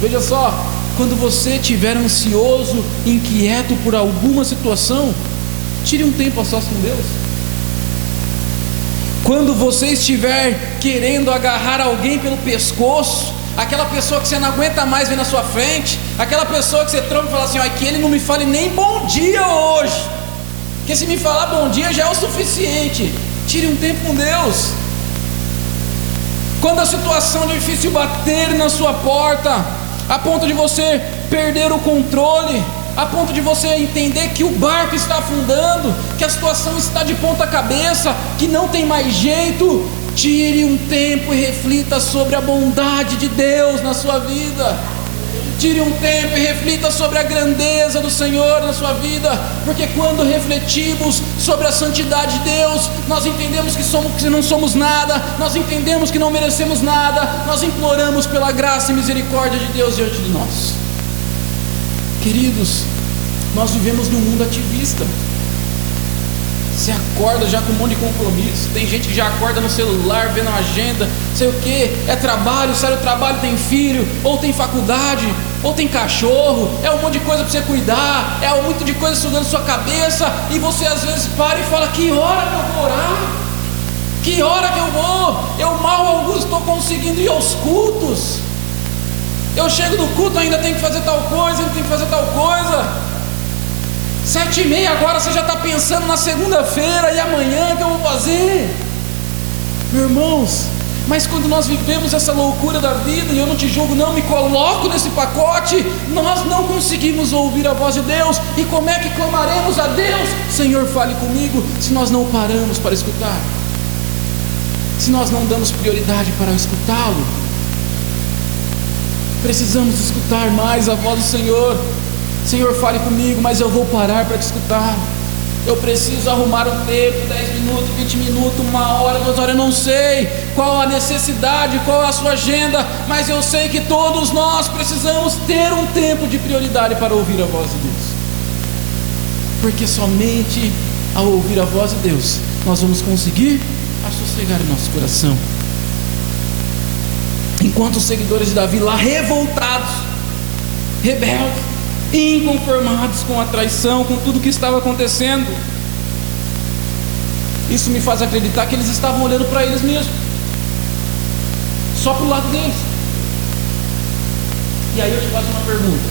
veja só, quando você estiver ansioso, inquieto por alguma situação, tire um tempo a sós com Deus. Quando você estiver querendo agarrar alguém pelo pescoço, aquela pessoa que você não aguenta mais ver na sua frente, aquela pessoa que você tromba e fala assim, ó, que ele não me fale nem bom dia hoje, porque se me falar bom dia já é o suficiente. Tire um tempo com Deus. Quando a situação difícil bater na sua porta, a ponto de você perder o controle, a ponto de você entender que o barco está afundando, que a situação está de ponta cabeça, que não tem mais jeito, tire um tempo e reflita sobre a bondade de Deus na sua vida. Tire um tempo e reflita sobre a grandeza do Senhor na sua vida, porque quando refletimos sobre a santidade de Deus, nós entendemos que não somos nada, nós entendemos que não merecemos nada, nós imploramos pela graça e misericórdia de Deus diante de nós. Queridos, nós vivemos num mundo ativista. Você acorda já com um monte de compromisso. Tem gente que já acorda no celular, vendo a agenda, sei o que, é trabalho, sai do trabalho, tem filho, ou tem faculdade, ou tem cachorro, é um monte de coisa para você cuidar, é um monte de coisa sugando sua cabeça, e você às vezes para e fala, que hora que eu vou orar? Que hora que eu vou? Eu mal alguns estou conseguindo ir aos cultos. Eu chego no culto, ainda tenho que fazer tal coisa, ainda tenho que fazer tal coisa. 7h30 agora, você já está pensando na segunda-feira e amanhã que eu vou fazer. Meus irmãos, mas quando nós vivemos essa loucura da vida, e eu não te julgo, não me coloco nesse pacote, nós não conseguimos ouvir a voz de Deus. E como é que clamaremos a Deus? Senhor, fale comigo, se nós não paramos para escutar, se nós não damos prioridade para escutá-lo. Precisamos escutar mais a voz do Senhor. Senhor, fale comigo, mas eu vou parar para te escutar. Eu preciso arrumar um tempo, 10 minutos, 20 minutos, 1 hora, 2 horas, eu não sei qual a necessidade, qual a sua agenda, mas eu sei que todos nós precisamos ter um tempo de prioridade para ouvir a voz de Deus, porque somente ao ouvir a voz de Deus, nós vamos conseguir assossegar o nosso coração. Enquanto os seguidores de Davi lá revoltados, rebeldes, inconformados com a traição, com tudo que estava acontecendo, isso me faz acreditar que eles estavam olhando para eles mesmos, só para o lado deles. E aí eu te faço uma pergunta: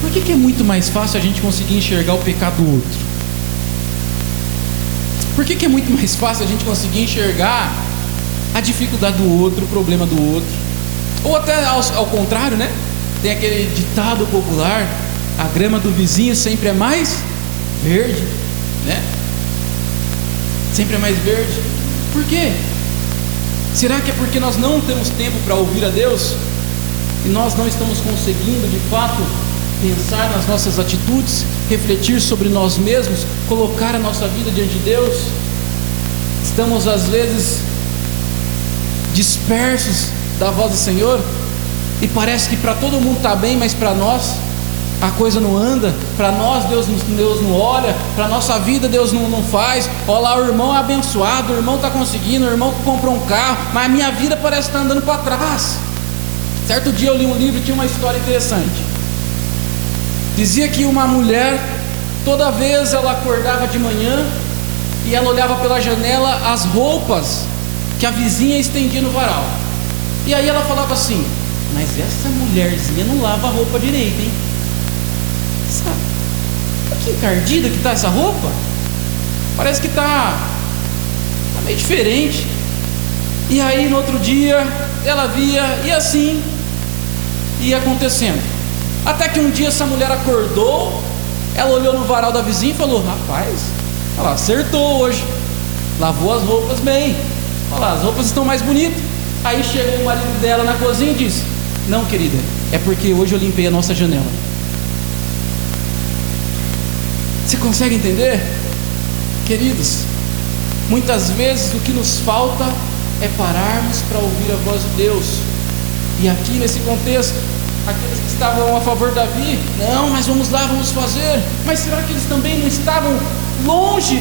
por que é muito mais fácil a gente conseguir enxergar o pecado do outro? Por que é muito mais fácil a gente conseguir enxergar a dificuldade do outro, o problema do outro? Ou até ao contrário, né? Tem aquele ditado popular, a grama do vizinho sempre é mais verde, né? Sempre é mais verde. Por quê? Será que é porque nós não temos tempo para ouvir a Deus? E nós não estamos conseguindo de fato pensar nas nossas atitudes, refletir sobre nós mesmos, colocar a nossa vida diante de Deus? Estamos às vezes dispersos da voz do Senhor, e parece que para todo mundo está bem, mas para nós a coisa não anda. Para nós Deus não olha, para a nossa vida Deus não faz. Olha lá, o irmão é abençoado, o irmão está conseguindo, o irmão comprou um carro, mas a minha vida parece estar andando para trás. Certo dia eu li um livro e tinha uma história interessante. Dizia que uma mulher, toda vez ela acordava de manhã e ela olhava pela janela as roupas que a vizinha estendia no varal, e aí ela falava assim: mas essa mulherzinha não lava a roupa direito, hein? Sabe? Que encardida que está essa roupa. Parece que está meio diferente. E aí no outro dia ela via, e assim ia acontecendo. Até que um dia essa mulher acordou, ela olhou no varal da vizinha e falou: rapaz, ela acertou hoje, lavou as roupas bem, olha lá, as roupas estão mais bonitas. Aí chegou o marido dela na cozinha e disse: não, querida, é porque hoje eu limpei a nossa janela. Você consegue entender? Queridos, muitas vezes o que nos falta é pararmos para ouvir a voz de Deus. E aqui nesse contexto, Aqueles que estavam a favor de Davi, não, mas vamos lá, vamos fazer. Mas será que eles também não estavam longe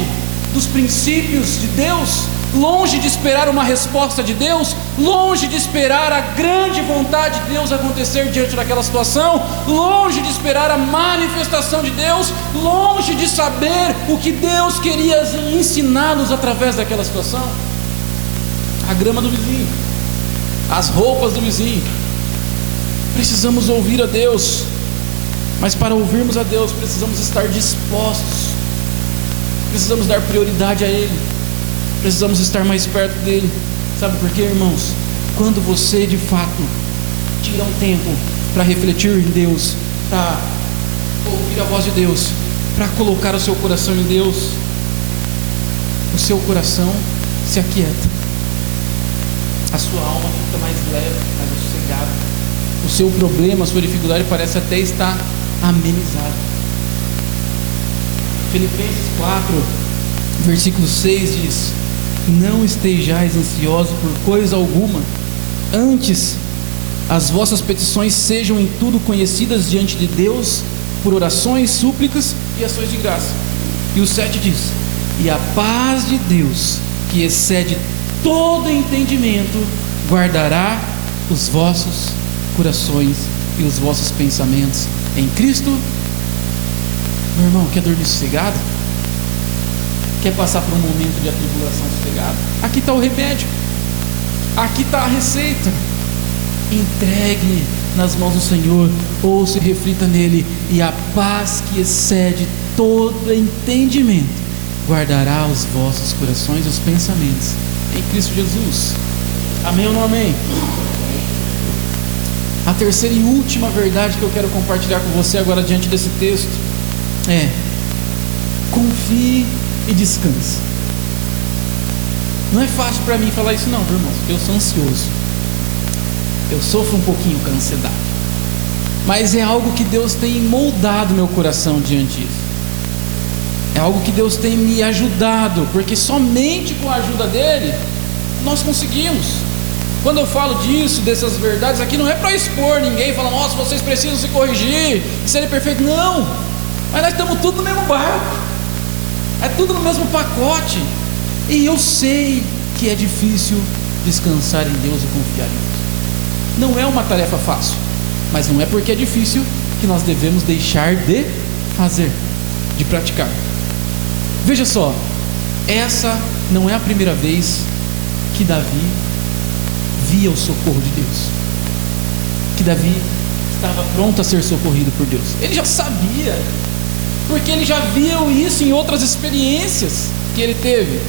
dos princípios de Deus? Longe de esperar uma resposta de Deus? Longe de esperar a grande vontade de Deus acontecer diante daquela situação? Longe de esperar a manifestação de Deus? Longe de saber o que Deus queria ensiná-los através daquela situação? A grama do vizinho, as roupas do vizinho. Precisamos ouvir a Deus, mas para ouvirmos a Deus precisamos estar dispostos, precisamos dar prioridade a Ele, precisamos estar mais perto dEle. Sabe por quê, irmãos? Quando você de fato tira um tempo para refletir em Deus, para ouvir a voz de Deus, para colocar o seu coração em Deus, o seu coração se aquieta, a sua alma fica mais leve, mais sossegada. O seu problema, a sua dificuldade parece até estar amenizada. Filipenses 4, versículo 6 diz: não estejais ansiosos por coisa alguma, antes as vossas petições sejam em tudo conhecidas diante de Deus, por orações, súplicas e ações de graça. E o 7 diz: e a paz de Deus, que excede todo entendimento, guardará os vossos corações e os vossos pensamentos em Cristo. Meu irmão, quer dormir sossegado? Quer passar por um momento de atribulação sossegado? Aqui está o remédio, aqui está a receita. Entregue nas mãos do Senhor, ouça e reflita nele, e a paz que excede todo entendimento guardará os vossos corações e os pensamentos em Cristo Jesus. Amém ou não amém? A terceira e última verdade que eu quero compartilhar com você agora diante desse texto é: confie e descanse. Não é fácil para mim falar isso não, viu, irmãos? Porque eu sou ansioso, eu sofro um pouquinho com a ansiedade, mas é algo que Deus tem moldado meu coração diante disso. É algo que Deus tem me ajudado, porque somente com a ajuda dele nós conseguimos. Quando eu falo disso, dessas verdades aqui, não é para expor ninguém, falar, nossa, vocês precisam se corrigir, serem perfeitos. Não, mas nós estamos tudo no mesmo barco, é tudo no mesmo pacote. E eu sei que é difícil descansar em Deus e confiar em Deus. Não é uma tarefa fácil, mas não é porque é difícil que nós devemos deixar de fazer, de praticar. Veja só, essa não é a primeira vez que Davi via o socorro de Deus, que Davi estava pronto a ser socorrido por Deus. Ele já sabia, porque ele já viu isso em outras experiências que ele teve.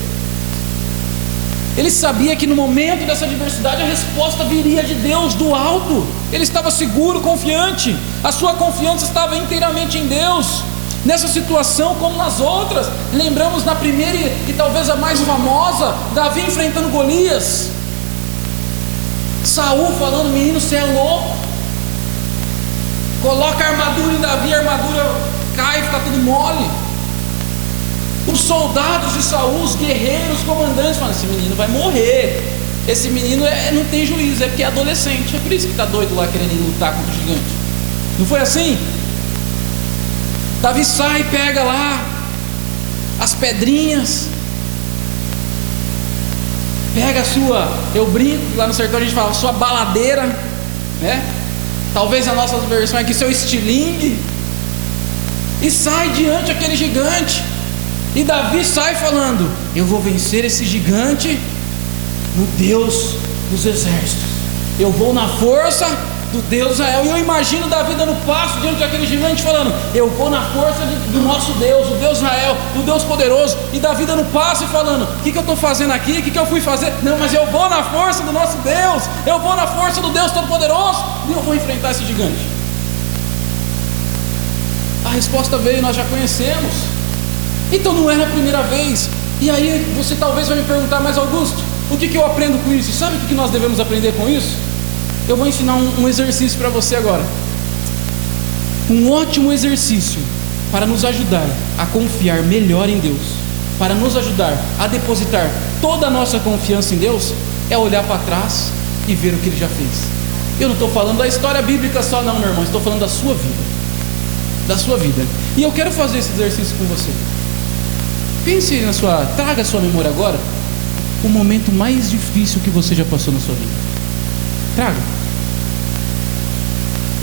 Ele sabia que no momento dessa adversidade a resposta viria de Deus, do alto. Ele estava seguro, confiante, a sua confiança estava inteiramente em Deus. Nessa situação como nas outras, lembramos na primeira e talvez a mais famosa, Davi enfrentando Golias, Saul falando, menino, você é louco, coloca a armadura em Davi, a armadura cai, fica tudo mole. Os soldados de Saul, os guerreiros, os comandantes falam, esse menino vai morrer, esse menino não tem juízo, é porque é adolescente, é por isso que está doido lá querendo ir lutar contra o gigante. Não foi assim? Davi sai, pega lá as pedrinhas, pega a sua, eu brinco, lá no sertão a gente fala, a sua baladeira, né? Talvez a nossa versão aqui, seu estilingue, e sai diante daquele gigante. E Davi sai falando, eu vou vencer esse gigante no Deus dos exércitos, eu vou na força do Deus Israel. E eu imagino Davi dando passo diante daquele gigante falando, eu vou na força do nosso Deus, o Deus Israel, o Deus poderoso. E Davi dando passo e falando, o que eu estou fazendo aqui, o que eu fui fazer? Não, mas eu vou na força do nosso Deus, eu vou na força do Deus Todo-Poderoso, e eu vou enfrentar esse gigante. A resposta veio, nós já conhecemos. Então não era a primeira vez. E aí você talvez vai me perguntar, mas Augusto, o que eu aprendo com isso? Sabe o que nós devemos aprender com isso? Eu vou ensinar um exercício para você agora. Um ótimo exercício para nos ajudar a confiar melhor em Deus, para nos ajudar a depositar toda a nossa confiança em Deus, é olhar para trás e ver o que Ele já fez. Eu não estou falando da história bíblica só não, meu irmão, estou falando da sua vida. Da sua vida. E eu quero fazer esse exercício com você. Pense traga à sua memória agora o momento mais difícil que você já passou na sua vida. Traga.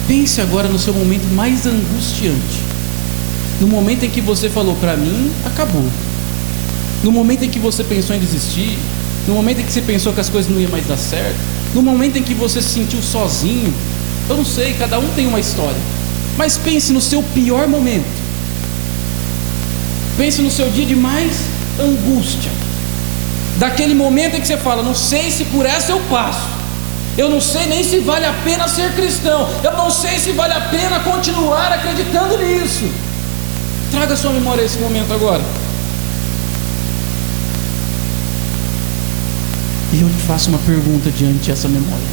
Pense agora no seu momento mais angustiante. No momento em que você falou, para mim, acabou. No momento em que você pensou em desistir. No momento em que você pensou que as coisas não iam mais dar certo. No momento em que você se sentiu sozinho. Eu não sei, cada um tem uma história. Mas pense no seu pior momento. Pense no seu dia de mais angústia. Daquele momento em que você fala, não sei se por essa eu passo. Eu não sei nem se vale a pena ser cristão. Eu não sei se vale a pena continuar acreditando nisso. Traga à sua memória esse momento agora. E eu te faço uma pergunta diante dessa memória.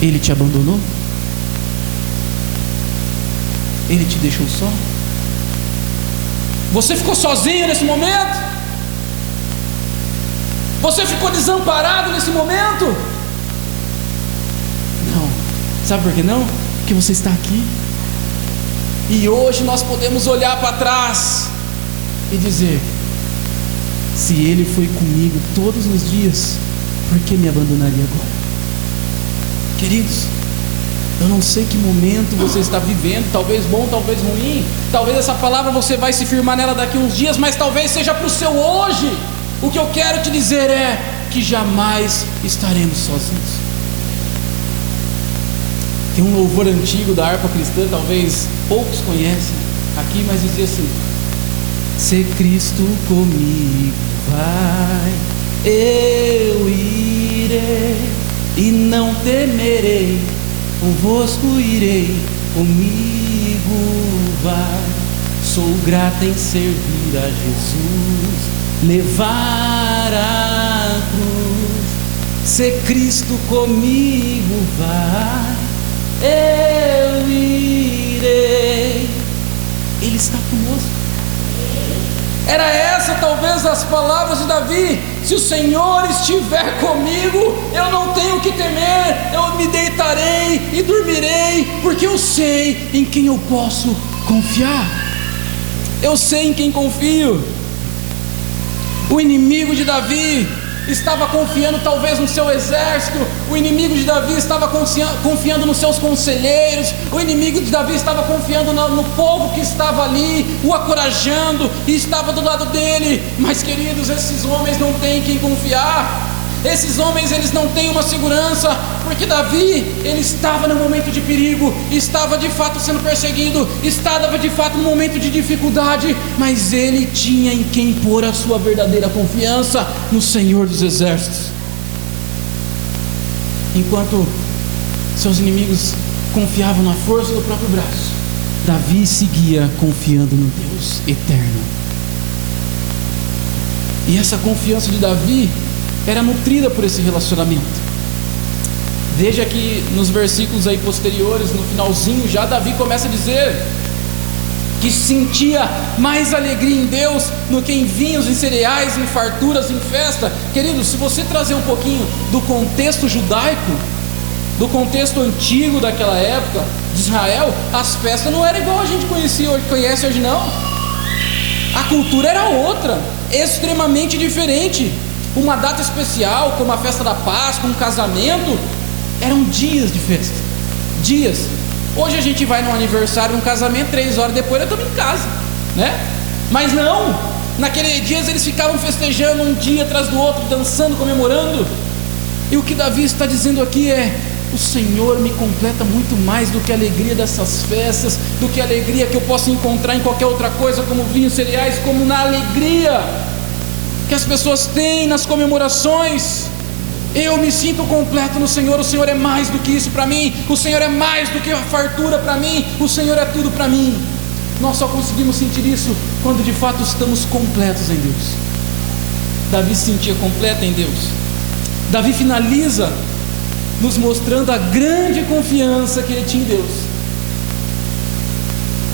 Ele te abandonou? Ele te deixou só? Você ficou sozinho nesse momento? Você ficou desamparado nesse momento? Não. Sabe por que não? Porque você está aqui. E hoje nós podemos olhar para trás e dizer: se Ele foi comigo todos os dias, por que me abandonaria agora? Queridos, eu não sei que momento você está vivendo, talvez bom, talvez ruim. Talvez essa palavra você vai se firmar nela daqui uns dias, mas talvez seja para o seu hoje. O que eu quero te dizer é que jamais estaremos sozinhos. Tem um louvor antigo da harpa cristã, talvez poucos conhecem aqui, mas dizia assim: se Cristo comigo vai, eu irei e não temerei, convosco irei, comigo vai. Sou grata em servir a Jesus, levar a cruz. Se Cristo comigo vai, eu irei. Ele está conosco. Era essa talvez as palavras de Davi: se o Senhor estiver comigo, eu não tenho que temer, eu me deitarei e dormirei, porque eu sei em quem eu posso confiar. Eu sei em quem confio. O inimigo de Davi estava confiando talvez no seu exército. O inimigo de Davi estava confiando nos seus conselheiros. O inimigo de Davi estava confiando no povo que estava ali, o encorajando e estava do lado dele. Mas queridos, esses homens não têm quem confiar. Esses homens, eles não têm uma segurança, porque Davi, ele estava no momento de perigo, estava de fato sendo perseguido, estava de fato no momento de dificuldade, mas ele tinha em quem pôr a sua verdadeira confiança: no Senhor dos Exércitos. Enquanto seus inimigos confiavam na força do próprio braço, Davi seguia confiando no Deus eterno. E essa confiança de Davi era nutrida por esse relacionamento. Veja que nos versículos aí posteriores, no finalzinho, já Davi começa a dizer que sentia mais alegria em Deus do que em vinhos, em cereais, em farturas, em festa. Querido, se você trazer um pouquinho do contexto judaico, do contexto antigo daquela época de Israel, as festas não eram igual a gente conhece hoje não. A cultura era outra, extremamente diferente. Uma data especial, como a festa da Páscoa, um casamento, eram dias de festa, dias. Hoje a gente vai num aniversário, num casamento, 3 horas depois nós estamos em casa, né? Mas não, naqueles dias eles ficavam festejando um dia atrás do outro, dançando, comemorando. E o que Davi está dizendo aqui é: o Senhor me completa muito mais do que a alegria dessas festas, do que a alegria que eu posso encontrar em qualquer outra coisa, como vinhos, cereais, como na alegria que as pessoas têm nas comemorações. Eu me sinto completo no Senhor. O Senhor é mais do que isso para mim. O Senhor é mais do que a fartura para mim. O Senhor é tudo para mim. Nós só conseguimos sentir isso quando de fato estamos completos em Deus. Davi se sentia completo em Deus. Davi finaliza nos mostrando a grande confiança que ele tinha em Deus.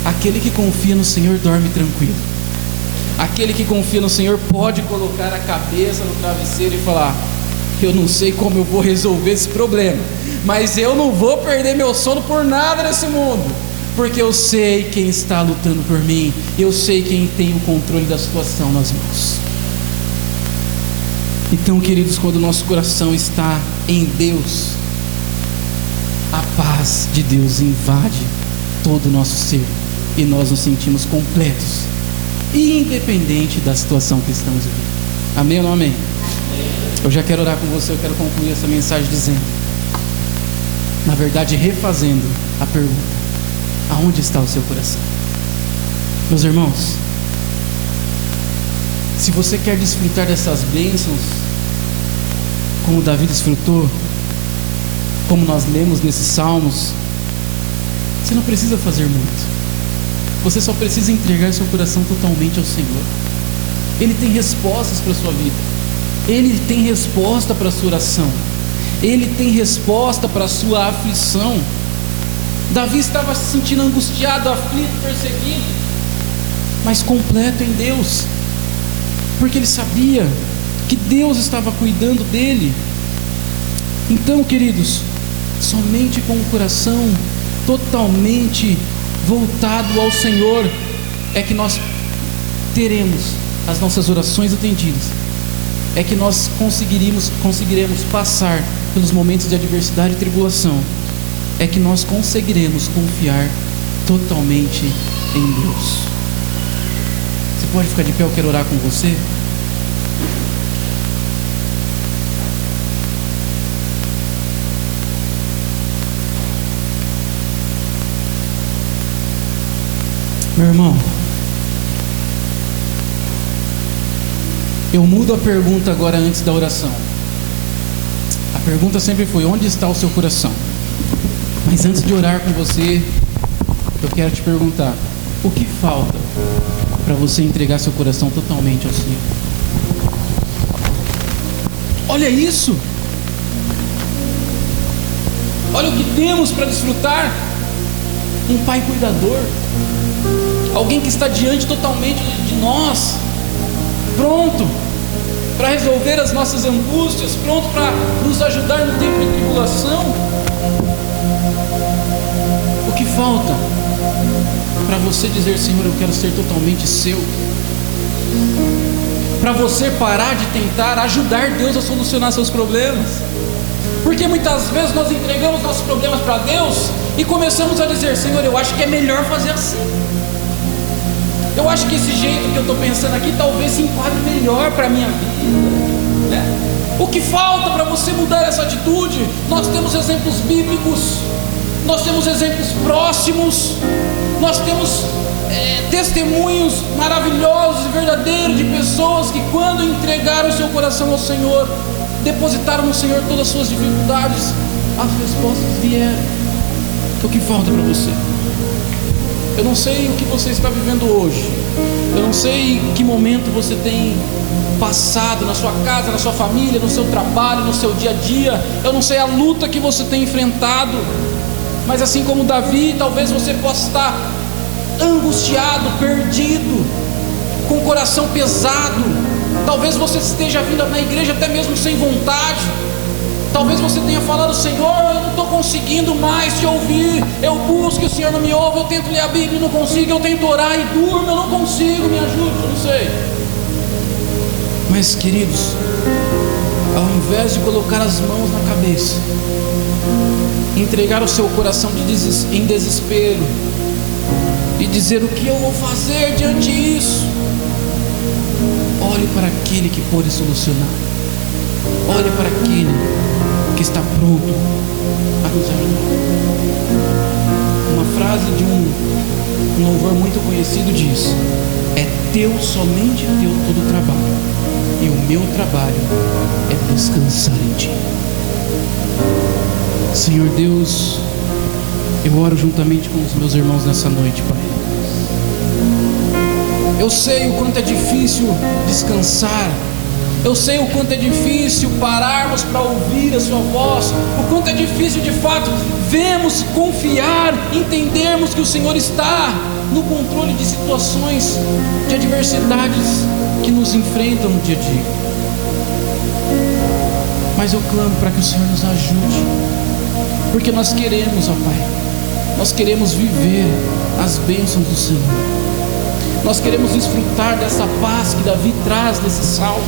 Aquele que confia no Senhor dorme tranquilo. Aquele que confia no Senhor pode colocar a cabeça no travesseiro e falar: eu não sei como eu vou resolver esse problema, mas eu não vou perder meu sono por nada nesse mundo, porque eu sei quem está lutando por mim, eu sei quem tem o controle da situação nas mãos. Então, queridos, quando o nosso coração está em Deus, a paz de Deus invade todo o nosso ser e nós nos sentimos completos, independente da situação que estamos vivendo. Amém ou não amém? Eu já quero orar com você, eu quero concluir essa mensagem dizendo, na verdade refazendo a pergunta: aonde está o seu coração? Meus irmãos, se você quer desfrutar dessas bênçãos como Davi desfrutou, como nós lemos nesses salmos, você não precisa fazer muito. Você só precisa entregar seu coração totalmente ao Senhor. Ele tem respostas para a sua vida. Ele tem resposta para a sua oração. Ele tem resposta para a sua aflição. Davi estava se sentindo angustiado, aflito, perseguido, mas completo em Deus, porque ele sabia que Deus estava cuidando dele. Então, queridos, somente com o coração totalmente voltado ao Senhor é que nós teremos as nossas orações atendidas, é que nós conseguiremos passar pelos momentos de adversidade e tribulação, é que nós conseguiremos confiar totalmente em Deus. Você pode ficar de pé, eu quero orar com você. Meu irmão, eu mudo a pergunta agora antes da oração. A pergunta sempre foi: onde está o seu coração? Mas antes de orar com você, eu quero te perguntar: o que falta para você entregar seu coração totalmente ao Senhor? Olha isso! Olha o que temos para desfrutar: um Pai cuidador, alguém que está diante totalmente de nós, pronto para resolver as nossas angústias, pronto para nos ajudar no tempo de tribulação. O que falta para você dizer: Senhor, eu quero ser totalmente seu? Para você parar de tentar ajudar Deus a solucionar seus problemas? Porque muitas vezes nós entregamos nossos problemas para Deus e começamos a dizer: Senhor, eu acho que é melhor fazer assim. Eu acho que esse jeito que eu estou pensando aqui talvez se enquadre melhor para a minha vida, né? O que falta para você mudar essa atitude? Nós temos exemplos bíblicos, nós temos exemplos próximos, nós temos testemunhos maravilhosos e verdadeiros de pessoas que, quando entregaram o seu coração ao Senhor, depositaram no Senhor todas as suas dificuldades, as respostas vieram. O que falta para você? Eu não sei o que você está vivendo hoje, eu não sei em que momento você tem passado na sua casa, na sua família, no seu trabalho, no seu dia a dia. Eu não sei a luta que você tem enfrentado, mas assim como Davi, talvez você possa estar angustiado, perdido, com o coração pesado. Talvez você esteja vindo na igreja até mesmo sem vontade. Talvez você tenha falado: Senhor, eu não estou conseguindo mais te ouvir, eu busco e o Senhor não me ouve, eu tento ler a Bíblia e não consigo, eu tento orar e durmo, eu não consigo, me ajude, eu não sei. Mas, queridos, ao invés de colocar as mãos na cabeça, entregar o seu coração em desespero e dizer: o que eu vou fazer diante disso? Olhe para aquele que pode solucionar, olhe para aquele que está pronto a nos ajudar. Uma frase de um louvor muito conhecido diz: é teu, somente teu todo o trabalho, e o meu trabalho é descansar em ti. Senhor Deus, eu oro juntamente com os meus irmãos nessa noite, Pai. Eu sei o quanto é difícil descansar, eu sei o quanto é difícil pararmos para ouvir a sua voz, o quanto é difícil de fato vermos, confiar, entendermos que o Senhor está no controle de situações, de adversidades que nos enfrentam no dia a dia. Mas eu clamo para que o Senhor nos ajude porque nós queremos, ó Pai, nós queremos viver as bênçãos do Senhor. Nós queremos desfrutar dessa paz que Davi traz nesse salmo.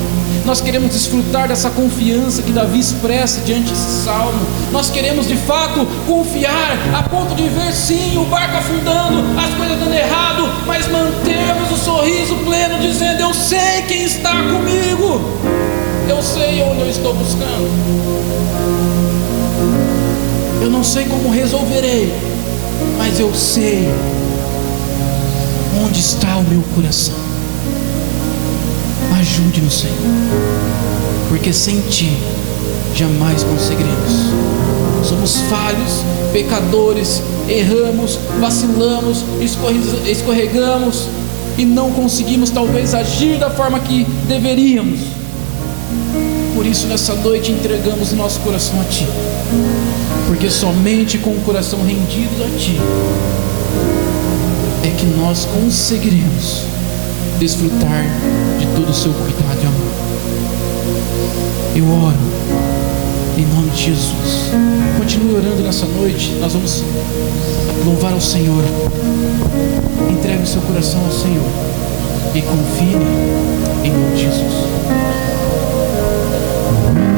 Nós queremos desfrutar dessa confiança que Davi expressa diante desse salmo. Nós queremos de fato confiar a ponto de ver sim o barco afundando, as coisas dando errado, mas mantermos o sorriso pleno dizendo: eu sei quem está comigo, eu sei onde eu estou buscando. Eu não sei como resolverei, mas eu sei onde está o meu coração. Ajude-nos, Senhor, porque sem Ti jamais conseguiremos. Somos falhos, pecadores, erramos, vacilamos, escorregamos e não conseguimos talvez agir da forma que deveríamos. Por isso nessa noite entregamos o nosso coração a Ti, porque somente com o coração rendido a Ti é que nós conseguiremos desfrutar de todo o seu cuidado e amor. Eu oro em nome de Jesus. Continue orando nessa noite. Nós vamos louvar ao Senhor. Entregue o seu coração ao Senhor e confie em nome de Jesus.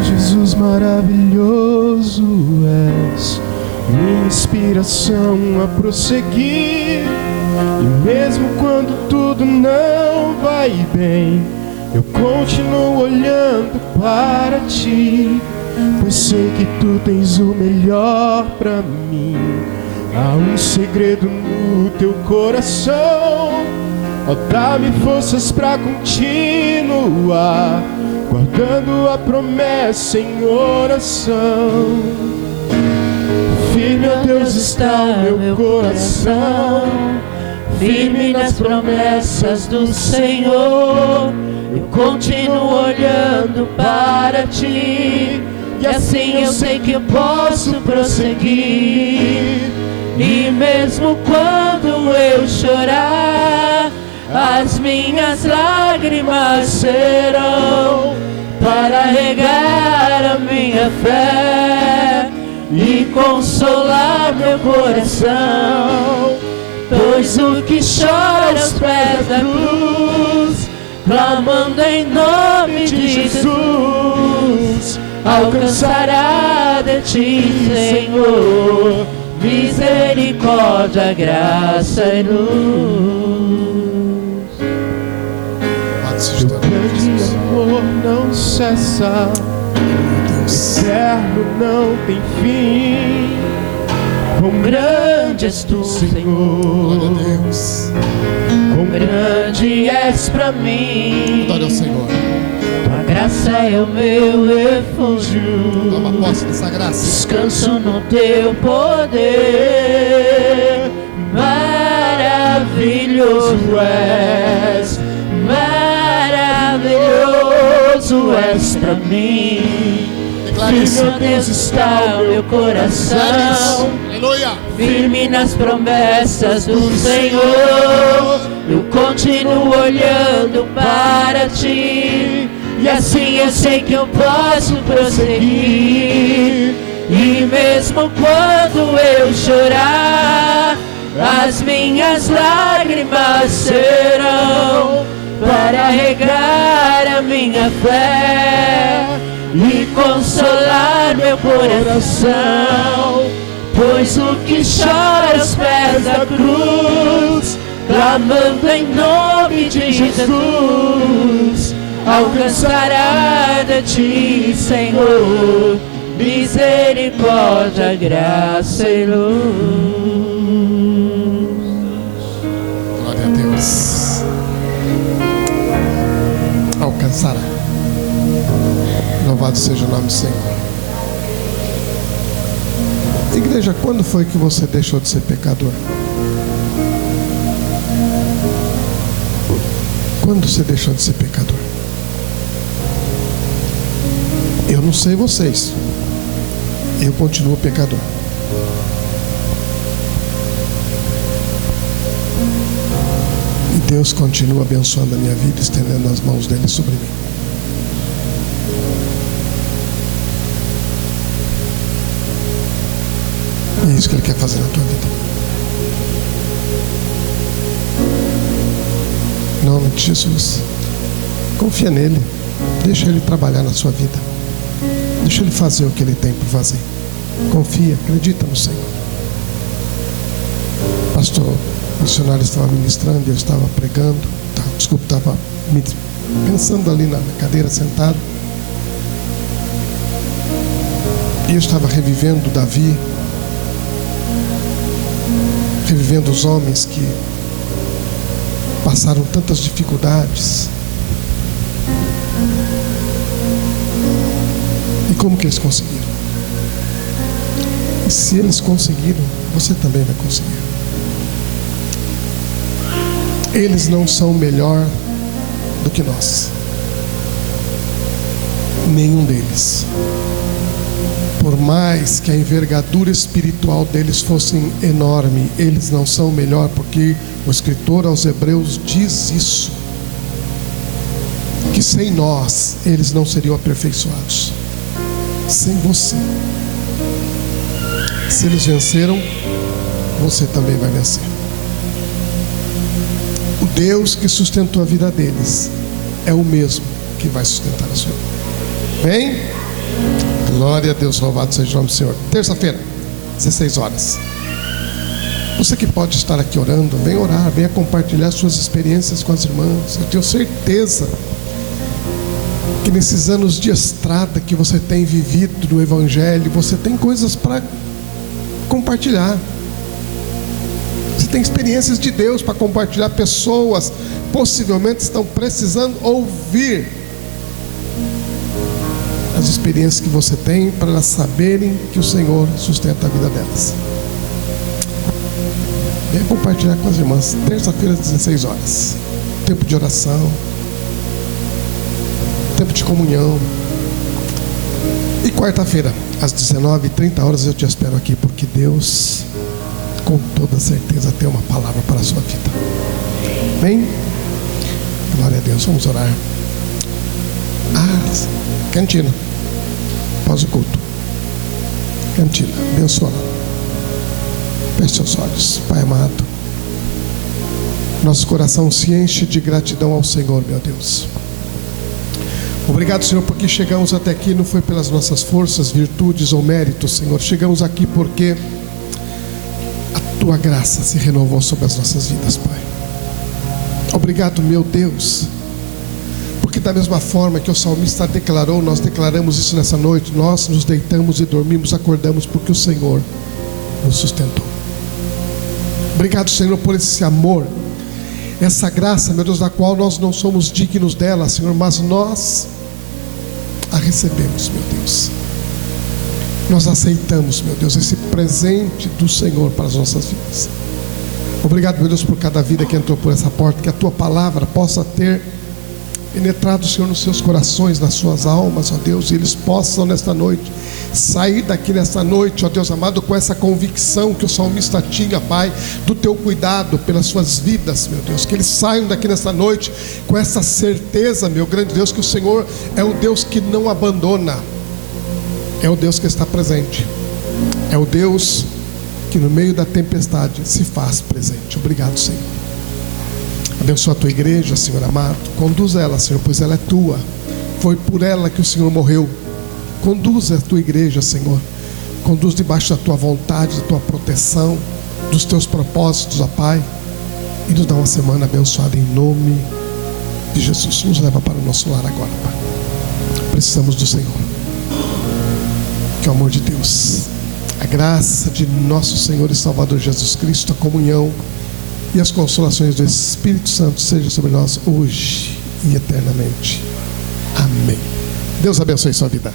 Jesus maravilhoso és, minha inspiração a prosseguir. E mesmo quando tudo não vai bem, eu continuo olhando para Ti, pois sei que Tu tens o melhor para mim. Há um segredo no Teu coração, ó, dá-me forças para continuar, guardando a promessa em oração. Firme, ó Deus, está o meu coração, firme nas promessas do Senhor. Eu continuo olhando para Ti, e assim eu sei que eu posso prosseguir. E mesmo quando eu chorar, as minhas lágrimas serão para regar a minha fé e consolar meu coração. Pois o que chora aos pés da cruz, clamando em nome de Jesus, alcançará de Ti, Senhor, misericórdia, graça e luz. Teu grande amor não cessa, eterno não tem fim. Quão grande és Tu, Senhor, quão grande és pra mim. Glória ao Senhor. Tua graça é o meu refúgio, Toma posse dessa graça. descanso no Teu poder. Maravilhoso és, maravilhoso és pra mim. Firme, ó Deus, está o meu coração, Aleluia. firme nas promessas do Senhor. Eu continuo olhando para Ti, e assim eu sei que eu posso prosseguir. E mesmo quando eu chorar, as minhas lágrimas serão para regar a minha fé e consolar meu coração. Pois o que chora aos pés da cruz, clamando em nome de Jesus, alcançará de Ti, Senhor, misericórdia, graça e luz. Glória a Deus. Alcançará. Louvado seja o nome do Senhor. Igreja, quando foi que você deixou de ser pecador? Quando você deixou de ser pecador? Eu não sei vocês, eu continuo pecador. E Deus continua abençoando a minha vida, estendendo as mãos dele sobre mim. E é isso que Ele quer fazer na tua vida. Em nome de Jesus. Confia nele. Deixa Ele trabalhar na sua vida. Deixa Ele fazer o que Ele tem por fazer. Confia, acredita no Senhor. Pastor, o missionário estava ministrando e eu estava pregando. Estava pensando ali na cadeira sentado. E eu estava revivendo Davi, revivendo os homens que passaram tantas dificuldades. E como que eles conseguiram? E se eles conseguiram, você também vai conseguir. Eles não são melhor do que nós. Nenhum deles. Por mais que a envergadura espiritual deles fosse enorme, eles não são melhor, porque o escritor aos Hebreus diz isso, que sem nós eles não seriam aperfeiçoados. Sem você. Se eles venceram, você também vai vencer. O Deus que sustentou a vida deles é o mesmo que vai sustentar a sua vida. Bem? Glória a Deus, louvado seja o nome do Senhor. Terça-feira, 16 horas. Você que pode estar aqui orando, vem orar, venha compartilhar suas experiências com as irmãs. Eu tenho certeza que nesses anos de estrada que você tem vivido no Evangelho, você tem coisas para compartilhar. Você tem experiências de Deus para compartilhar. Pessoas possivelmente estão precisando ouvir as experiências que você tem, para elas saberem que o Senhor sustenta a vida delas. Venha compartilhar com as irmãs. Terça-feira, 16 horas. Tempo de oração, tempo de comunhão. E quarta-feira, às 19h30 eu te espero aqui, porque Deus, com toda certeza, tem uma palavra para a sua vida. Bem? Glória a Deus. Vamos orar. Cantina. Após o culto. Cantina. Abençoa. Feche seus olhos. Pai amado, nosso coração se enche de gratidão ao Senhor, meu Deus. Obrigado, Senhor, porque chegamos até aqui. Não foi pelas nossas forças, virtudes ou méritos, Senhor. Chegamos aqui porque a Tua graça se renovou sobre as nossas vidas, Pai. Obrigado, meu Deus, porque da mesma forma que o salmista declarou, nós declaramos isso nessa noite. Nós nos deitamos e dormimos, acordamos porque o Senhor nos sustentou. Obrigado, Senhor, por esse amor, essa graça, meu Deus, da qual nós não somos dignos dela, Senhor, mas nós a recebemos, meu Deus. Nós aceitamos, meu Deus, esse presente do Senhor para as nossas vidas. Obrigado, meu Deus, por cada vida que entrou por essa porta, que a Tua palavra possa ter penetrado, Senhor, nos seus corações, nas suas almas, ó Deus, e eles possam nesta noite sair daqui nesta noite, ó Deus amado, com essa convicção que o salmista tinha, Pai, do Teu cuidado pelas suas vidas, meu Deus. Que eles saiam daqui nesta noite com essa certeza, meu grande Deus, que o Senhor é o Deus que não abandona, é o Deus que está presente, é o Deus que no meio da tempestade se faz presente. Obrigado, Senhor. Abençoa a Tua igreja, Senhor amado. Conduz ela, Senhor, pois ela é Tua. Foi por ela que o Senhor morreu. Conduz a Tua igreja, Senhor. Conduz debaixo da Tua vontade, da Tua proteção, dos Teus propósitos, ó Pai. E nos dá uma semana abençoada em nome de Jesus. Nos leva para o nosso lar agora, Pai. Precisamos do Senhor. Que o amor de Deus, a graça de nosso Senhor e Salvador Jesus Cristo, a comunhão e as consolações do Espírito Santo sejam sobre nós hoje e eternamente. Amém. Deus abençoe sua vida.